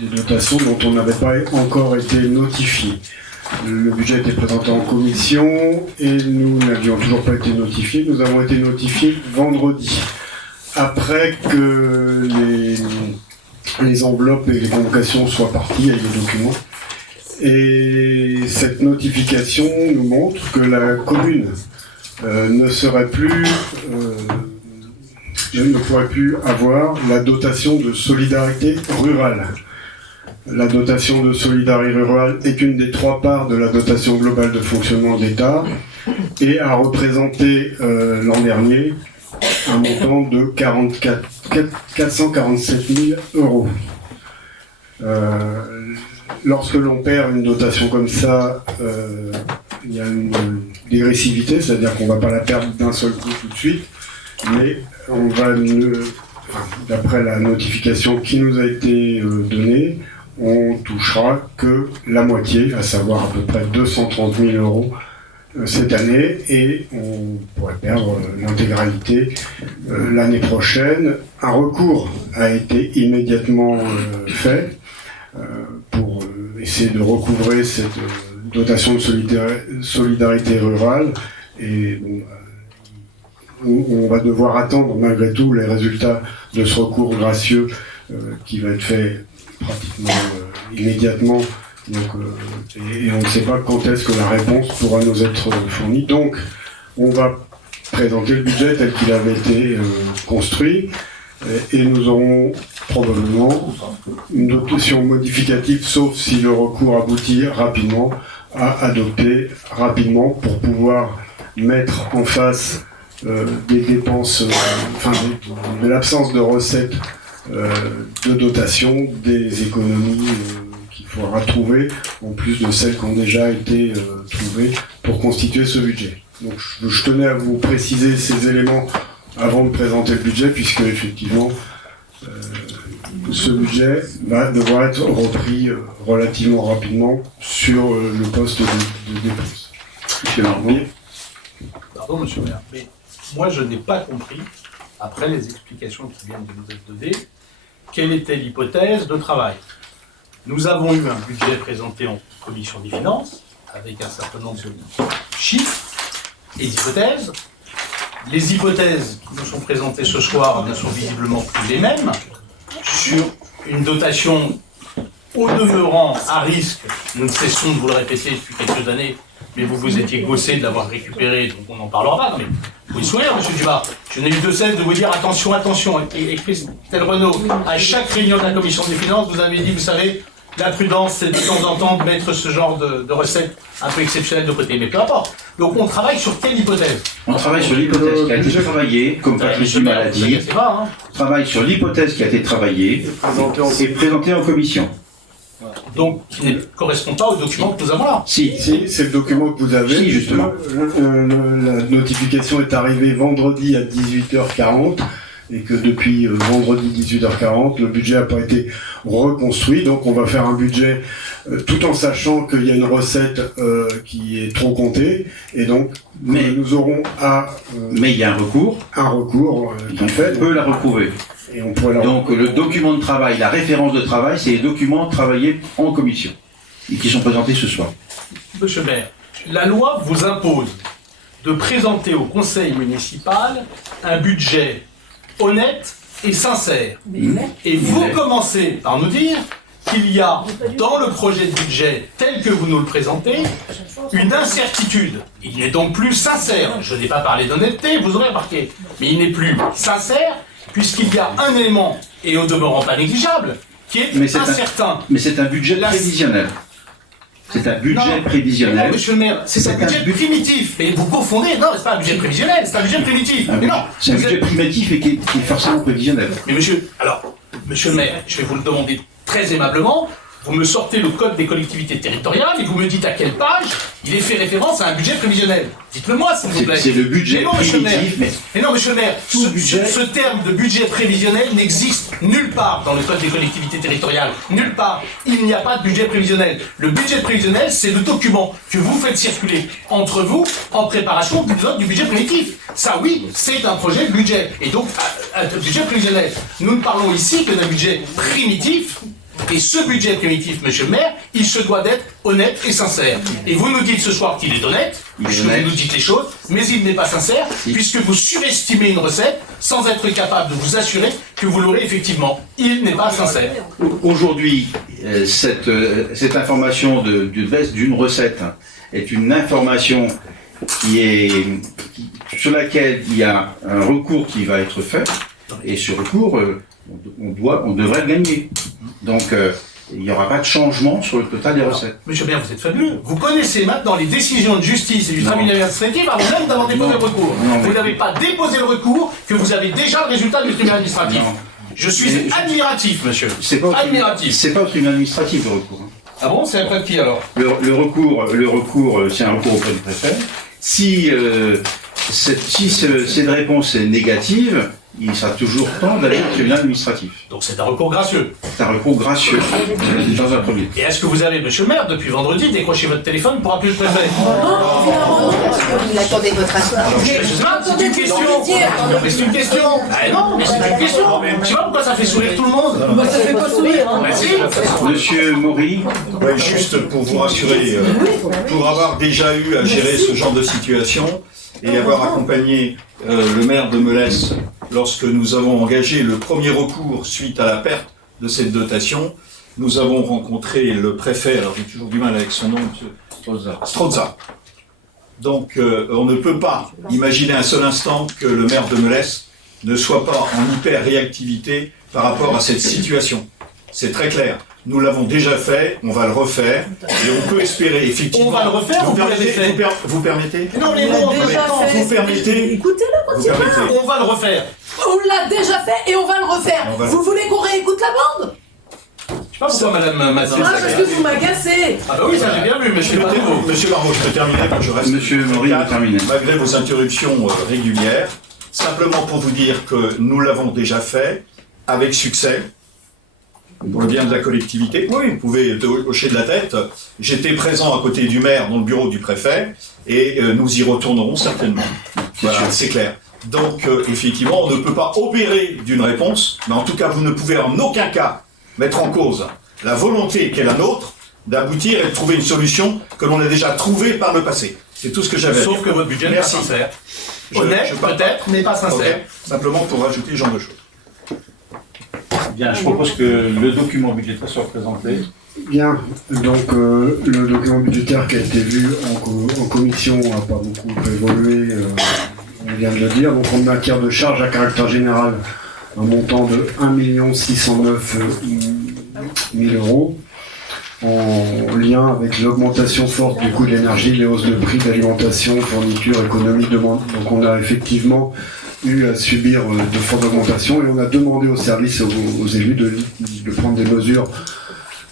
dont on n'avait pas encore été notifié. Le budget était présenté en commission et nous n'avions toujours pas été notifiés. Nous avons été notifiés vendredi, après que les enveloppes et les convocations soient parties avec les documents. Et cette notification nous montre que la commune ne pourrait plus avoir la dotation de solidarité rurale. La dotation de solidarité rurale est une des 3 parts de la dotation globale de fonctionnement de l'État et a représenté l'an dernier un montant de 447 000 euros. Lorsque l'on perd une dotation comme ça, il y a une dégressivité, c'est-à-dire qu'on ne va pas la perdre d'un seul coup tout de suite, mais on va, d'après la notification qui nous a été donnée, on touchera que la moitié, à savoir à peu près 230 000 euros cette année, et on pourrait perdre l'intégralité l'année prochaine. Un recours a été immédiatement fait pour essayer de recouvrer cette dotation de solidarité rurale, et on va devoir attendre malgré tout les résultats de ce recours gracieux qui va être fait pratiquement immédiatement, donc, et on ne sait pas quand est-ce que la réponse pourra nous être fournie. Donc on va présenter le budget tel qu'il avait été construit, et nous aurons probablement une dotation modificative, sauf si le recours aboutit rapidement, à adopter rapidement pour pouvoir mettre en face des dépenses, de l'absence de recettes de dotation, des économies qu'il faudra trouver, en plus de celles qui ont déjà été trouvées pour constituer ce budget. Donc je tenais à vous préciser ces éléments avant de présenter le budget, puisque effectivement ce budget va devoir être repris relativement rapidement sur le poste de dépenses. Monsieur Larmier. Pardon, monsieur le maire, mais moi je n'ai pas compris, après les explications qui viennent de nous être données, quelle était l'hypothèse de travail. Nous avons eu un budget présenté en commission des finances, avec un certain nombre de chiffres et d'hypothèses. Les hypothèses qui nous sont présentées ce soir ne sont visiblement plus les mêmes, sur une dotation au demeurant à risque. Nous ne cessons de vous le répéter depuis quelques années, mais vous vous étiez gaussé de l'avoir récupéré, donc on n'en parlera pas. Mais vous pouvez sourire, monsieur Dumas. Je n'ai eu de cesse de vous dire attention, attention. Et Christelle Renaud, à chaque réunion de la commission des finances, vous avez dit, vous savez, la prudence, c'est de temps en temps de mettre ce genre de recettes un peu exceptionnelles de côté. Mais peu importe. Donc on travaille sur quelle hypothèse? On travaille sur l'hypothèse qui a été travaillée, comme Patrick Dumas l'a dit. On travaille sur l'hypothèse qui a été travaillée et présentée en commission. Donc, qui ne correspond pas au document que nous avons là. Si, c'est le document que vous avez. Si, justement. La notification est arrivée vendredi à 18h40, et que depuis vendredi 18h40, le budget n'a pas été reconstruit. Donc on va faire un budget tout en sachant qu'il y a une recette qui est trop comptée, et donc nous aurons mais il y a un recours. Un recours on peut la retrouver. Et on pourrait donc le document de travail, la référence de travail, c'est les documents travaillés en commission et qui sont présentés ce soir. Monsieur le maire, la loi vous impose de présenter au conseil municipal un budget honnête et sincère. Et vous commencez par nous dire qu'il y a dans le projet de budget tel que vous nous le présentez une incertitude. Il n'est donc plus sincère. Je n'ai pas parlé d'honnêteté, vous aurez remarqué, mais il n'est plus sincère puisqu'il y a un élément, et au demeurant pas négligeable, qui est incertain. Mais c'est un budget prévisionnel. C'est un budget prévisionnel. Non, monsieur le maire, c'est un budget primitif. Mais vous confondez. Non, c'est pas un budget prévisionnel, c'est un budget primitif. Mais non. C'est un budget primitif et qui est forcément prévisionnel. Mais monsieur le maire, je vais vous le demander très aimablement. vous me sortez le code des collectivités territoriales et vous me dites à quelle page il est fait référence à un budget prévisionnel. Dites-le moi, s'il vous plaît. C'est le budget primitif. Mais non, monsieur le maire, ce terme de budget prévisionnel n'existe nulle part dans le code des collectivités territoriales. Nulle part. Il n'y a pas de budget prévisionnel. Le budget prévisionnel, c'est le document que vous faites circuler entre vous en préparation du budget primitif. Ça, oui, c'est un projet de budget. Et donc, un budget prévisionnel. Nous ne parlons ici que d'un budget primitif. Et ce budget primitif, monsieur le maire, il se doit d'être honnête et sincère. Et vous nous dites ce soir qu'il est honnête, puisque vous nous dites les choses, mais il n'est pas sincère, puisque vous surestimez une recette sans être capable de vous assurer que vous l'aurez effectivement. Il n'est pas sincère. Aujourd'hui, cette information de baisse d'une recette est une information sur laquelle il y a un recours qui va être fait, et ce recours, on devrait le gagner. Donc, il n'y aura pas de changement sur le total des recettes. Monsieur le maire, vous êtes fabuleux. Vous connaissez maintenant les décisions de justice et du tribunal administratif avant même d'avoir déposé le recours. Vous n'avez pas déposé le recours que vous avez déjà le résultat du tribunal administratif. Je suis admiratif, monsieur. Admiratif. C'est pas au tribunal administratif le recours. Ah bon, c'est après qui alors? Le recours, c'est un recours auprès du préfet. Si cette réponse est négative, il sera toujours temps d'aller au tribunal administratif. Donc c'est un recours gracieux. C'est un recours gracieux, dans un premier. Et est-ce que vous avez, monsieur le maire, depuis vendredi, décroché votre téléphone pour appeler le préfet? Il attendait votre asseoir. C'est une question. Mais c'est une question. Ah non, mais c'est une question. Tu vois pourquoi ça fait sourire tout le monde? Ça fait pas sourire, hein. Bah si. Monsieur Maury. Ouais, juste pour vous rassurer, pour avoir déjà eu à gérer ce genre de situation et avoir accompagné le maire de Melesse lorsque nous avons engagé le premier recours suite à la perte de cette dotation, nous avons rencontré le préfet, alors j'ai toujours du mal avec son nom, M. Strozza. Donc on ne peut pas imaginer un seul instant que le maire de Melesse ne soit pas en hyper-réactivité par rapport à cette situation. C'est très clair. Nous l'avons déjà fait, on va le refaire, et on peut espérer effectivement... On va le refaire, vous permettez? Non, mais non, vous permettez? Écoutez-le quand il parle. on va le refaire. On l'a déjà fait et on va le refaire. Vous voulez qu'on réécoute la bande? Je sais pas pourquoi madame Mathis... Ah, parce que vous m'agacez. Ah bah oui, ça j'ai bien vu, monsieur Barbeau. Monsieur Barbeau, je peux terminer, je reste... Monsieur Maury, terminer. Malgré vos interruptions régulières, simplement pour vous dire que nous l'avons déjà fait, avec succès, pour le bien de la collectivité. Oui, vous pouvez hocher de la tête. J'étais présent à côté du maire dans le bureau du préfet et nous y retournerons certainement. Voilà, c'est clair. Donc, effectivement, on ne peut pas opérer d'une réponse, mais en tout cas, vous ne pouvez en aucun cas mettre en cause la volonté qui est la nôtre d'aboutir et de trouver une solution que l'on a déjà trouvée par le passé. C'est tout ce que j'avais à dire. Sauf que votre budget n'est pas sincère. Honnête, peut-être, mais pas sincère. Okay. Simplement pour rajouter ce genre de choses. Bien, je propose que le document budgétaire soit présenté. Bien, donc le document budgétaire qui a été vu en commission n'a pas beaucoup évolué, on vient de le dire. Donc en matière de charges à caractère général, un montant de 1 609 000 euros, en lien avec l'augmentation forte du coût de l'énergie, les hausses de prix d'alimentation, fourniture, économie, demande. Donc on a effectivement eu à subir de fortes augmentations et on a demandé aux services et aux élus de prendre des mesures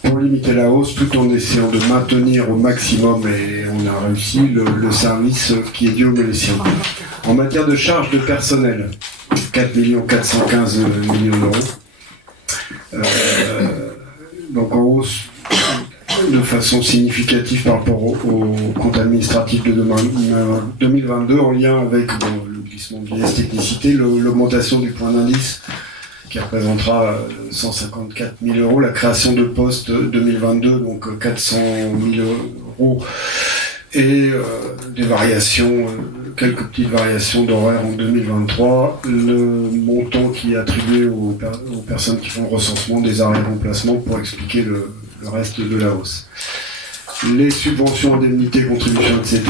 pour limiter la hausse tout en essayant de maintenir au maximum, et on a réussi, le service qui est dû aux Mélésiens. En matière de charges de personnel, 4 415 000 euros, donc en hausse de façon significative par rapport au compte administratif de 2022 en lien avec le glissement de vieillesse technicité, l'augmentation du point d'indice qui représentera 154 000 euros, la création de postes 2022, donc 400 000 euros, et des variations, quelques petites variations d'horaire en 2023, le montant qui est attribué aux personnes qui font le recensement des arrêts de remplacement pour expliquer le reste de la hausse. Les subventions, indemnités, contributions, etc.,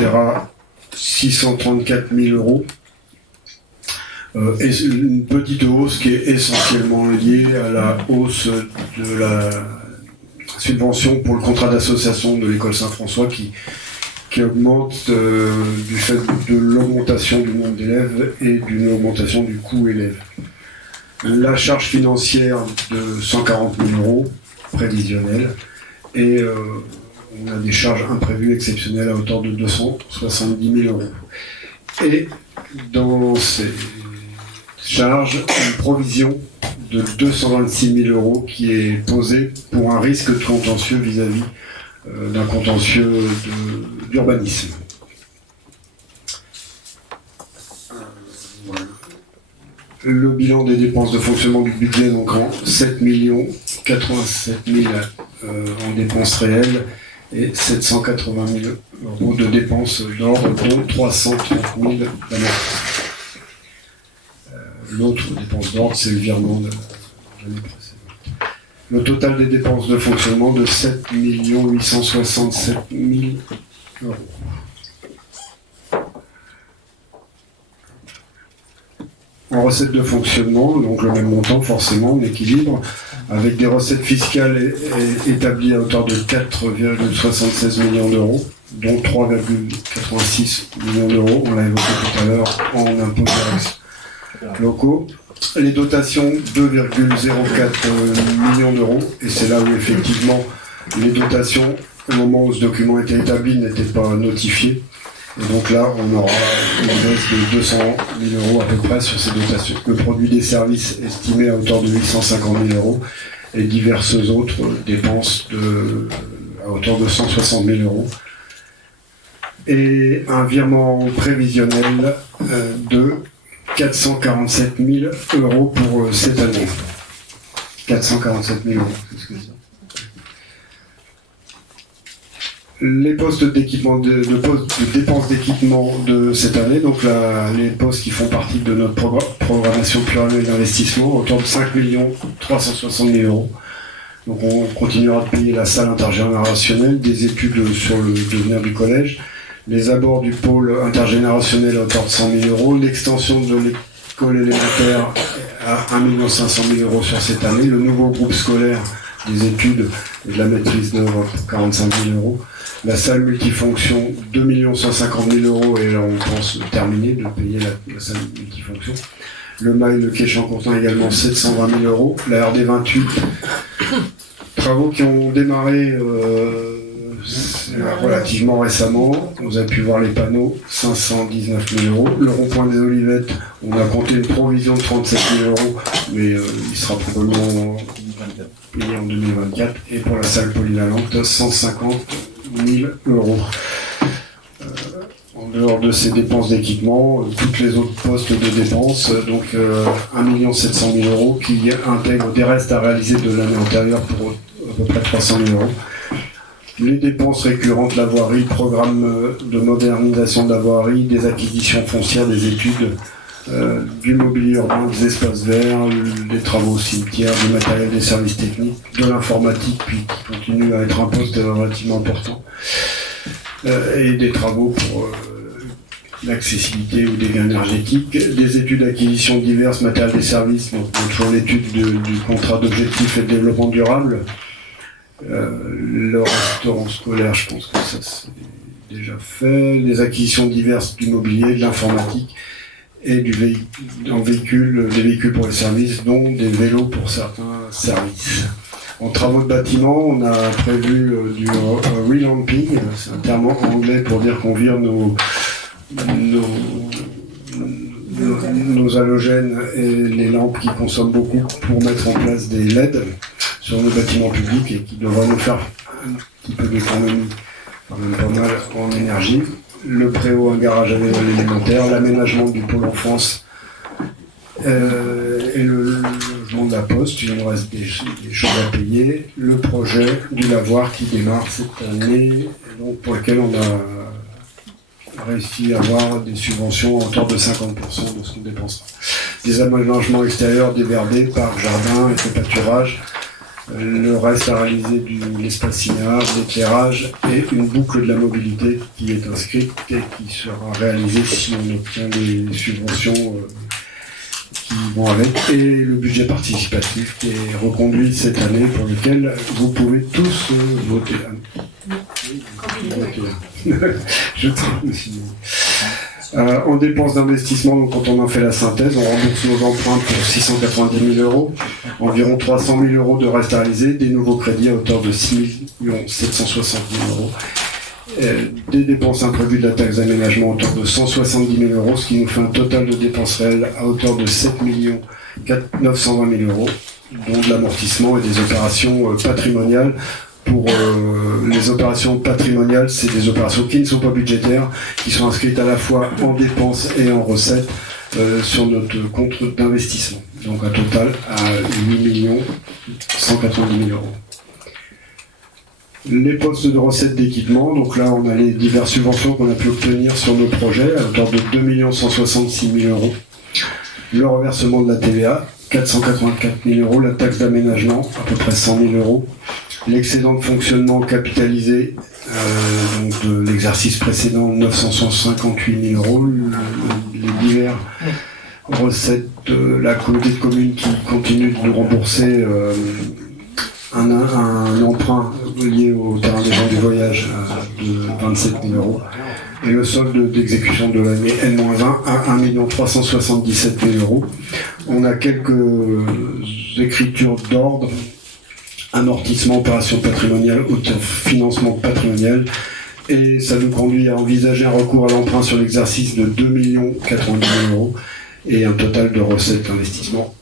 634 000 euros. Et une petite hausse qui est essentiellement liée à la hausse de la subvention pour le contrat d'association de l'école Saint-François qui augmente du fait de l'augmentation du nombre d'élèves et d'une augmentation du coût élève. La charge financière de 140 000 euros prévisionnelle et on a des charges imprévues exceptionnelles à hauteur de 270 000 euros. Et dans ces charges, une provision de 226 000 euros qui est posée pour un risque de contentieux vis-à-vis d'un contentieux d'urbanisme. Le bilan des dépenses de fonctionnement du budget, donc en 7 087 000 en dépenses réelles et 780 000 euros de dépenses d'ordre, dont 330 000 d'amortissement. L'autre dépense d'ordre, c'est le virement de l'année précédente. Le total des dépenses de fonctionnement de 7 867 000 euros. En recettes de fonctionnement, donc le même montant forcément, en équilibre, avec des recettes fiscales établies à hauteur de 4,76 millions d'euros, dont 3,86 millions d'euros, on l'a évoqué tout à l'heure, en impôts directs locaux. Les dotations, 2,04 millions d'euros, et c'est là où effectivement les dotations, au moment où ce document était établi, n'étaient pas notifiées. Et donc là, on aura une baisse de 200 000 euros à peu près sur ces dotations. Le produit des services estimé à hauteur de 850 000 euros et diverses autres dépenses à hauteur de 160 000 euros. Et un virement prévisionnel de 447 000 euros pour cette année. 447 000 euros, excusez-moi. Les postes d'équipement de dépenses d'équipement de cette année, donc les postes qui font partie de notre programmation pluriannuelle d'investissement, autour de 5 360 000 euros. Donc on continuera de payer la salle intergénérationnelle, des études sur le devenir du collège, les abords du pôle intergénérationnel à hauteur de 100 000 euros, l'extension de l'école élémentaire à 1 500 000 euros sur cette année, le nouveau groupe scolaire des études et de la maîtrise d'œuvre pour 45 000 euros. La salle multifonction, 2 150 000 euros, et là on pense terminer de payer la salle multifonction. Le mail, le quai Champ-Courtin également 720 000 euros. La RD 28, travaux qui ont démarré relativement récemment. Vous avez pu voir les panneaux, 519 000 euros. Le rond-point des Olivettes, on a compté une provision de 37 000 euros, mais il sera probablement payé en 2024. Et pour la salle polyvalente, 150 000 euros. En dehors de ces dépenses d'équipement, toutes les autres postes de dépenses, donc 1 700 000 euros qui intègrent des restes à réaliser de l'année antérieure pour à peu près 300 000 euros. Les dépenses récurrentes, la voirie, programme de modernisation de la voirie, des acquisitions foncières, des études, du mobilier urbain, des espaces verts, des travaux au cimetière, du matériel, des services techniques, de l'informatique, puis qui continue à être un poste relativement important, et des travaux pour l'accessibilité ou des gains énergétiques, des études d'acquisition diverses, matériel des services, donc toujours l'étude du contrat d'objectifs et de développement durable, le restaurant scolaire, je pense que ça c'est déjà fait, les acquisitions diverses du mobilier, de l'informatique, et des véhicules pour les services, dont des vélos pour certains services. En travaux de bâtiment, on a prévu du relamping, c'est un terme anglais pour dire qu'on vire nos halogènes et les lampes qui consomment beaucoup pour mettre en place des LED sur nos bâtiments publics et qui devraient nous faire un petit peu d'économie, quand même pas mal en énergie. Le préau, un garage à vélo élémentaire, l'aménagement du pôle enfance et le logement de la poste. Il nous reste des choses à payer. Le projet du lavoir qui démarre cette année, et donc pour lequel on a réussi à avoir des subventions à hauteur de 50% de ce qu'on dépensera. Des aménagements extérieurs, des verdets, parcs, jardins et des pâturages. Le reste à réaliser de l'espace cinéma, l'éclairage et une boucle de la mobilité qui est inscrite et qui sera réalisée si on obtient les subventions qui vont avec, et le budget participatif qui est reconduit cette année pour lequel vous pouvez tous voter. Je trouve aussi. En dépenses d'investissement, donc quand on en fait la synthèse, on rembourse nos emprunts pour 690 000 euros, environ 300 000 euros de reste à réaliser, des nouveaux crédits à hauteur de 6 760 000 euros, des dépenses imprévues de la taxe d'aménagement à hauteur de 170 000 euros, ce qui nous fait un total de dépenses réelles à hauteur de 7 920 000 euros, dont de l'amortissement et des opérations patrimoniales. Pour les opérations patrimoniales, c'est des opérations qui ne sont pas budgétaires, qui sont inscrites à la fois en dépenses et en recettes sur notre compte d'investissement. Donc un total à 8 190 000 euros. Les postes de recettes d'équipement, donc là on a les diverses subventions qu'on a pu obtenir sur nos projets à hauteur de 2 166 000 euros. Le reversement de la TVA, 484 000 euros. La taxe d'aménagement, à peu près 100 000 euros. L'excédent de fonctionnement capitalisé donc de l'exercice précédent, 958 000 euros. Les divers recettes de la communauté de communes qui continue de nous rembourser un emprunt lié au terrain des gens du voyage de 27 000 euros. Et le solde d'exécution de l'année N-1 à 1 377 000 euros. On a quelques écritures d'ordre, amortissement, opération patrimoniale, financement patrimonial, et ça nous conduit à envisager un recours à l'emprunt sur l'exercice de 2 090 000 euros et un total de recettes d'investissement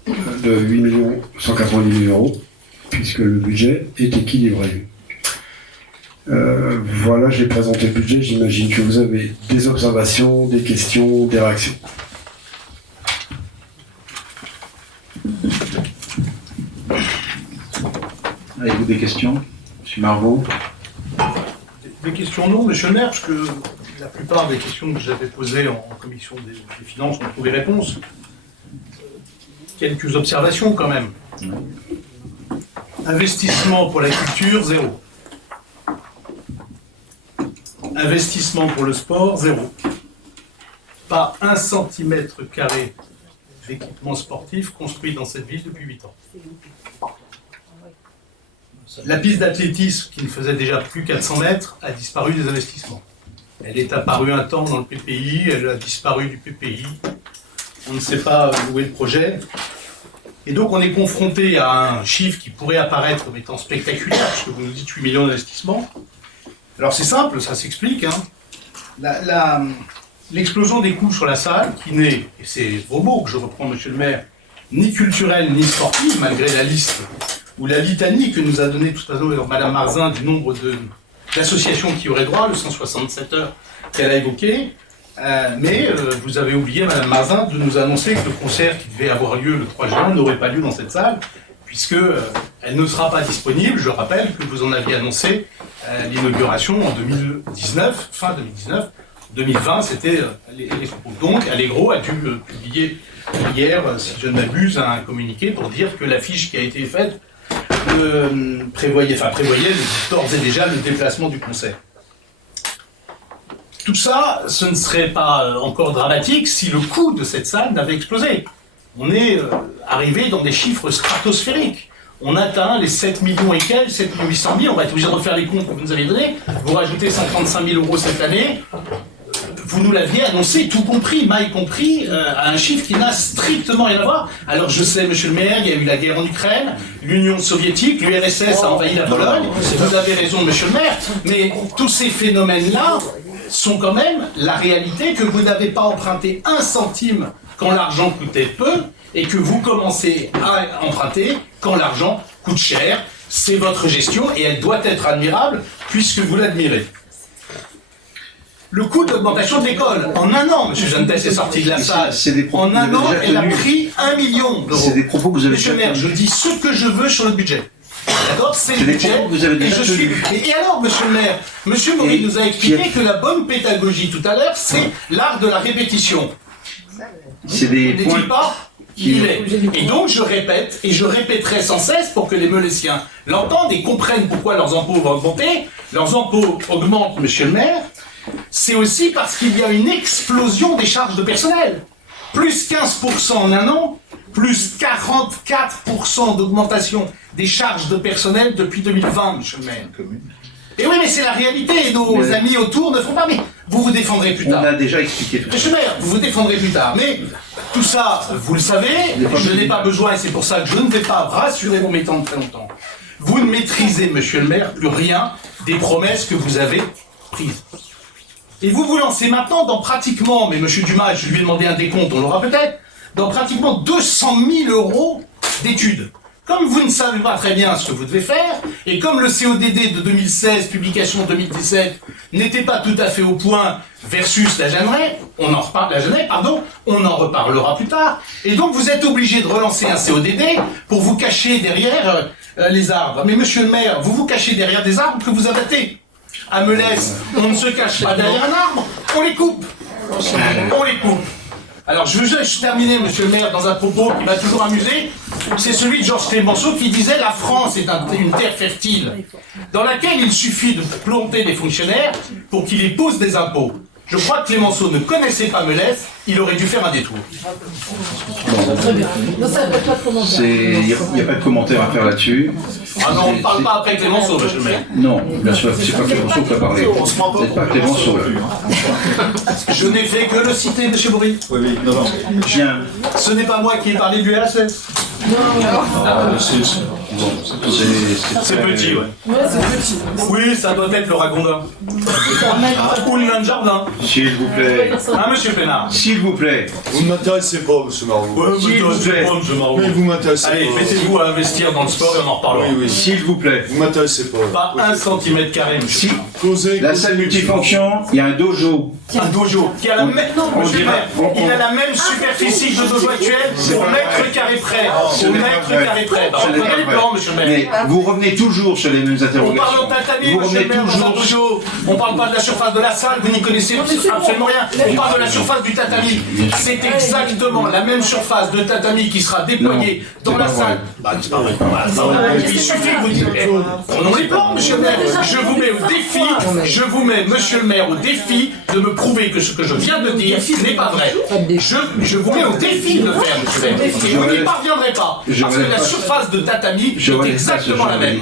de 8 190 000 euros, puisque le budget est équilibré. Voilà, j'ai présenté le budget, j'imagine que vous avez des observations, des questions, des réactions. Avez-vous des questions, M. Marvaux? Des questions non, monsieur le maire, parce que la plupart des questions que j'avais posées en commission des finances ont trouvé réponse. Quelques observations quand même. Investissement pour la culture, 0. Investissement pour le sport, 0. Pas 1 centimètre carré d'équipement sportif construit dans cette ville depuis 8 ans. La piste d'athlétisme, qui ne faisait déjà plus 400 mètres, a disparu des investissements. Elle est apparue un temps dans le PPI, elle a disparu du PPI. On ne sait pas où est le projet. Et donc on est confronté à un chiffre qui pourrait apparaître comme étant spectaculaire, parce que vous nous dites 8 millions d'investissements. Alors c'est simple, ça s'explique. L'explosion des coûts sur la salle, qui n'est, et c'est vos mots que je reprends, monsieur le maire, ni culturelle ni sportive, malgré la liste ou la litanie que nous a donné tout à l'heure Madame Marzin du nombre d'associations qui auraient droit, le 167 heures qu'elle a évoqué, mais vous avez oublié, Madame Marzin, de nous annoncer que le concert qui devait avoir lieu le 3 juin n'aurait pas lieu dans cette salle, puisque elle ne sera pas disponible. Je rappelle que vous en aviez annoncé l'inauguration en 2019, fin 2019. 2020, c'était les propos. Donc, Allegro a dû publier hier, si je ne m'abuse, un communiqué pour dire que l'affiche qui a été faite prévoyait d'ores et déjà le déplacement du concert. Tout ça, ce ne serait pas encore dramatique si le coût de cette salle n'avait explosé. On est arrivé dans des chiffres stratosphériques. On atteint les 7 millions et quelques, 7 800 000, on va être obligé de refaire les comptes que vous nous avez donnés. Vous rajoutez 135 000 euros cette année. Vous nous l'aviez annoncé, tout compris, mal compris, à un chiffre qui n'a strictement rien à voir. Alors je sais, monsieur le maire, il y a eu la guerre en Ukraine, l'Union soviétique, l'URSS a envahi la Pologne, vous avez raison, monsieur le maire, mais tous ces phénomènes-là sont quand même la réalité que vous n'avez pas emprunté 1 centime quand l'argent coûtait peu, et que vous commencez à emprunter quand l'argent coûte cher. C'est votre gestion, et elle doit être admirable, puisque vous l'admirez. Le coût de l'augmentation de l'école, en un an, M. Jeannettes est sorti de la salle. En un an, elle a pris 1 million d'euros. C'est des propos que vous avez Monsieur le maire, je dis ce que je veux sur le budget. D'accord, c'est le budget. Et je suis. Et alors, monsieur le maire, monsieur Maury nous a expliqué que la bonne pédagogie tout à l'heure, c'est l'art de la répétition. C'est des Ne points. dit pas, il est. Et donc je répète, et je répéterai sans cesse pour que les Meulésiens l'entendent et comprennent pourquoi leurs impôts vont augmenter. Leurs impôts augmentent, monsieur le maire. C'est aussi parce qu'il y a une explosion des charges de personnel. Plus 15% en un an, plus 44% d'augmentation des charges de personnel depuis 2020, monsieur le maire. Et oui, mais c'est la réalité, et nos amis autour ne font pas. Mais vous vous défendez défendrez plus tard. On a déjà expliqué tout ça. Monsieur le maire, vous vous défendrez plus tard. Mais tout ça, vous le savez, je n'ai pas besoin, et c'est pour ça que je ne vais pas rassurer mon méttant de très longtemps. Vous ne maîtrisez, monsieur le maire, plus rien des promesses que vous avez prises. Et vous vous lancez maintenant dans pratiquement, mais monsieur Dumas, je lui ai demandé un décompte, on l'aura peut-être, dans pratiquement 200 000 € d'études. Comme vous ne savez pas très bien ce que vous devez faire, et comme le CODD de 2016, publication 2017, n'était pas tout à fait au point versus la Jeanneret, on en reparlera plus tard, et donc vous êtes obligé de relancer un CODD pour vous cacher derrière les arbres. Mais monsieur le maire, vous vous cachez derrière des arbres que vous abattez. À Melès, on ne se cache pas derrière un arbre, on les coupe. On les coupe. Alors je veux juste terminer, monsieur le maire, dans un propos qui m'a toujours amusé, c'est celui de Georges Clemenceau qui disait « La France est une terre fertile, dans laquelle il suffit de planter des fonctionnaires pour qu'ils y posent des impôts. » Je crois que Clemenceau ne connaissait pas Melès, il aurait dû faire un détour. Très bien. Donc ça ne peut pas de commentaire. Il n'y a pas de commentaire à faire là-dessus. Ah non, on ne parle pas après Clemenceau, monsieur le maire. Non, bien sûr, c'est pas Clemenceau qui a parlé. C'est pas Clemenceau. Je n'ai fait que le citer, monsieur Bourri. Oui, non. Bien. Ce n'est pas moi qui ai parlé du RSS. C'est petit, ouais. Oui, ça doit être le Ragondin. Ou le nain de jardin. S'il vous plaît. Hein, monsieur Pénard? S'il vous plaît. Vous ne m'intéressez pas, monsieur Marot. Ouais, S'il vous plaît. Mais vous m'intéressez pas. Allez, mettez-vous à investir dans le sport et on en reparlera. Oui, oui. S'il vous plaît. Vous m'intéressez pas. Pas 1 cm², monsieur. La salle multifonction, il y a un dojo. Un dojo qui a la même. Non, monsieur le maire, il a la même superficie que le dojo actuel au mètre carré près. Au mètre carré près. Reprenez les plans, monsieur le maire. Mais vous revenez toujours sur les mêmes On interrogations. parle en tatami, Vous monsieur le revenez maire, dans un toujours. dojo. On parle pas de la surface de la salle, vous n'y connaissez absolument rien. On parle de la surface du tatami. C'est exactement la même surface de tatami qui sera déployée dans la salle. Bah, c'est pas vrai. Il suffit de vous dire. Prenons les plans, monsieur le maire. Je vous mets au défi, je vous mets, monsieur le maire, au défi de me prouver que ce que je viens de dire n'est pas vrai. Je vous mets au défi de le faire, monsieur le maire. Et vous n'y parviendrez pas. Parce que la surface de tatami est exactement la même.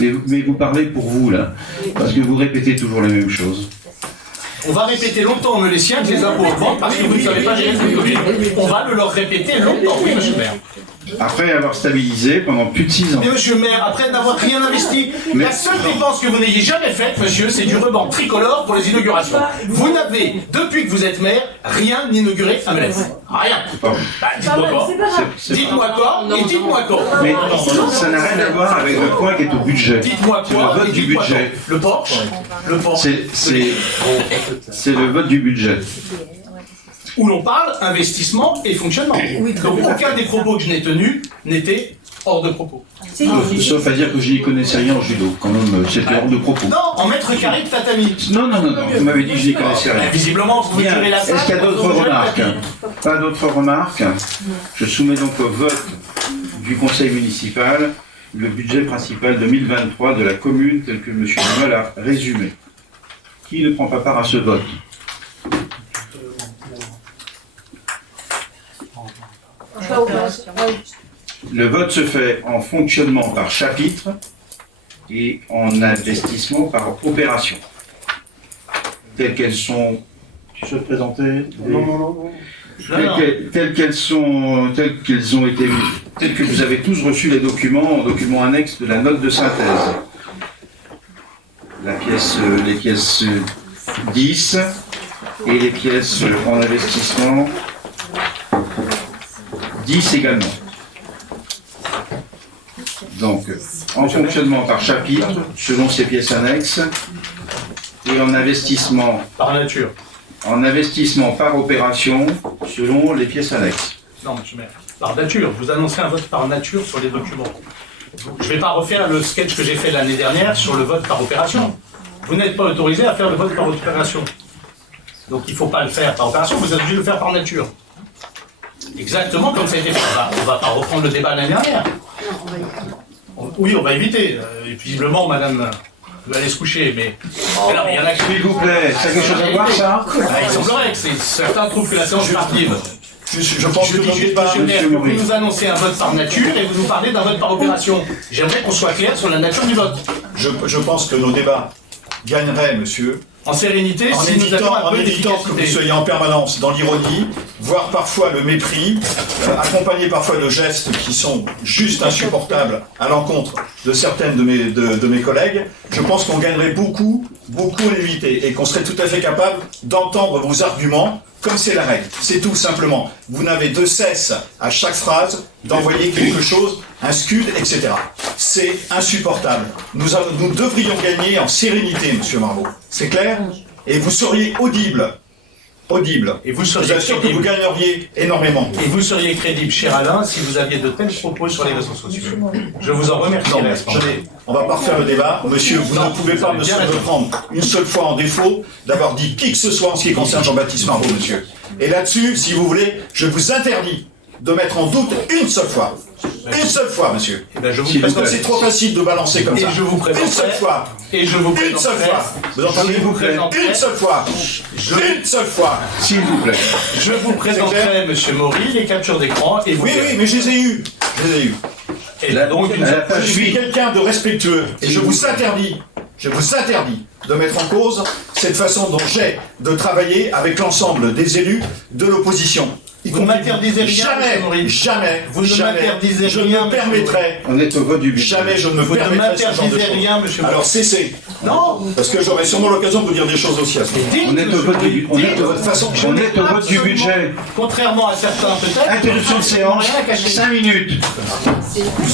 Mais vous parlez pour vous, là. Parce que vous répétez toujours les mêmes choses. On va répéter longtemps les siens que les impôts augmentent parce que vous ne savez pas gérer cette commune. On va le leur répéter longtemps, oui, monsieur le maire. Après avoir stabilisé pendant plus de 6 ans. Mais monsieur le maire, après n'avoir rien investi, la seule dépense que vous n'ayez jamais faite, monsieur, c'est du ruban tricolore pour les inaugurations. Vous n'avez, depuis que vous êtes maire, rien inauguré à Melès. Rien. Bah, dites-moi quoi. Dites-moi quoi et dites-moi quoi. Mais ça n'a rien à voir avec le point qui est au budget. Dites-moi C'est le quoi vote et du dites-moi budget. quoi. Le Porsche. Le Porsche. C'est le vote du budget. Où l'on parle investissement et fonctionnement. Donc aucun des propos que je n'ai tenus n'était hors de propos. Sauf à dire que je n'y connaissais rien en judo. Quand même, c'était hors de propos. Non, en mètre carré de tatami. Non, vous m'avez dit que je n'y connaissais rien. Visiblement, vous Bien. mesurez la salle. Est-ce qu'il y a d'autres remarques? Pas d'autres remarques. Je soumets donc au vote du conseil municipal le budget principal 2023 de la commune tel que M. Dumas l'a résumé. Qui ne prend pas part à ce vote? Le vote se fait en fonctionnement par chapitre et en investissement par opération. Telles qu'elles sont... Tu souhaites présenter? Non. Telles qu'elles ont été... Telles que vous avez tous reçu les documents annexes de la note de synthèse. Les pièces 10 et les pièces en investissement 10 également. Donc, en fonctionnement par chapitre, selon ces pièces annexes, et en investissement par nature. En investissement par opération, selon les pièces annexes. Non, monsieur le maire. Par nature. Vous annoncez un vote par nature sur les documents. Je ne vais pas refaire le sketch que j'ai fait l'année dernière sur le vote par opération. Vous n'êtes pas autorisé à faire le vote par opération. Donc il ne faut pas le faire par opération, vous êtes obligé de le faire par nature. Exactement comme ça a été fait. On ne va pas reprendre le débat l'année dernière. Oui, on va éviter. Et visiblement, madame va aller se coucher, mais... Alors, il y en a qui... S'il vous plaît, ça a quelque chose à voir, ça? Il semblerait que certains trouvent que la séance est tardive. Je pense que dis juste, monsieur le maire, que vous nous annoncez un vote par nature et vous nous parlez d'un vote par opération. J'aimerais qu'on soit clair sur la nature du vote. Je pense que nos débats gagneraient, monsieur, En sérénité, en si nous avions un peu évitant que vous d'efficacité. soyez en permanence dans l'ironie, voire parfois le mépris, accompagné parfois de gestes qui sont juste insupportables à l'encontre de certaines de mes collègues, je pense qu'on gagnerait beaucoup en humilité et qu'on serait tout à fait capable d'entendre vos arguments comme c'est la règle. C'est tout simplement. Vous n'avez de cesse à chaque phrase d'envoyer quelque chose, un scud, etc. C'est insupportable. Nous devrions gagner en sérénité, Monsieur Marbeau. C'est clair? Et vous seriez audible. Et vous Je seriez vous assure que vous crédible. gagneriez énormément. Et vous seriez crédible, cher Alain, si vous aviez de tels propos sur les réseaux sociaux. Je vous en remercie. Non, mais on va pas refaire le débat. Monsieur, vous ne pouvez pas me prendre une seule fois en défaut d'avoir dit qui que ce soit en ce qui concerne Jean-Baptiste Marbeau, monsieur. Et là-dessus, si vous voulez, je vous interdis de mettre en doute une seule fois. Une seule fois, monsieur. Eh ben, je vous Parce que présenterai. c'est trop facile de balancer comme Et ça. je vous présenterai. Une seule fois. Et je vous Une seule présenterai. fois. Vous entendez? Je vous présenterai. Une seule fois. Une seule fois. S'il vous plaît. Je vous présenterai, monsieur Maury, les captures d'écran et vous. Oui, oui, mais je les ai eues. Je les ai eues. Et là, donc, une Je suis quelqu'un de respectueux et je vous interdis de mettre en cause cette façon dont j'ai de travailler avec l'ensemble des élus de l'opposition. Vous ne m'interdisez rien, Jamais, monsieur Maury. jamais, Vous ne jamais, m'interdisez je rien, ne me permettrai, On est au vote du budget. jamais je ne me Vous ne permettrai ce genre de m'interdisez choses. rien, monsieur Maury. Alors cessez, Non. parce que j'aurai sûrement l'occasion de vous dire des choses aussi à ce moment. Dites, On est au monsieur vote Maury, du, on est dites. De au, votre façon, on est au vote du budget. Contrairement à certains, peut-être. Interruption de séance, Rien à cacher. 5 minutes.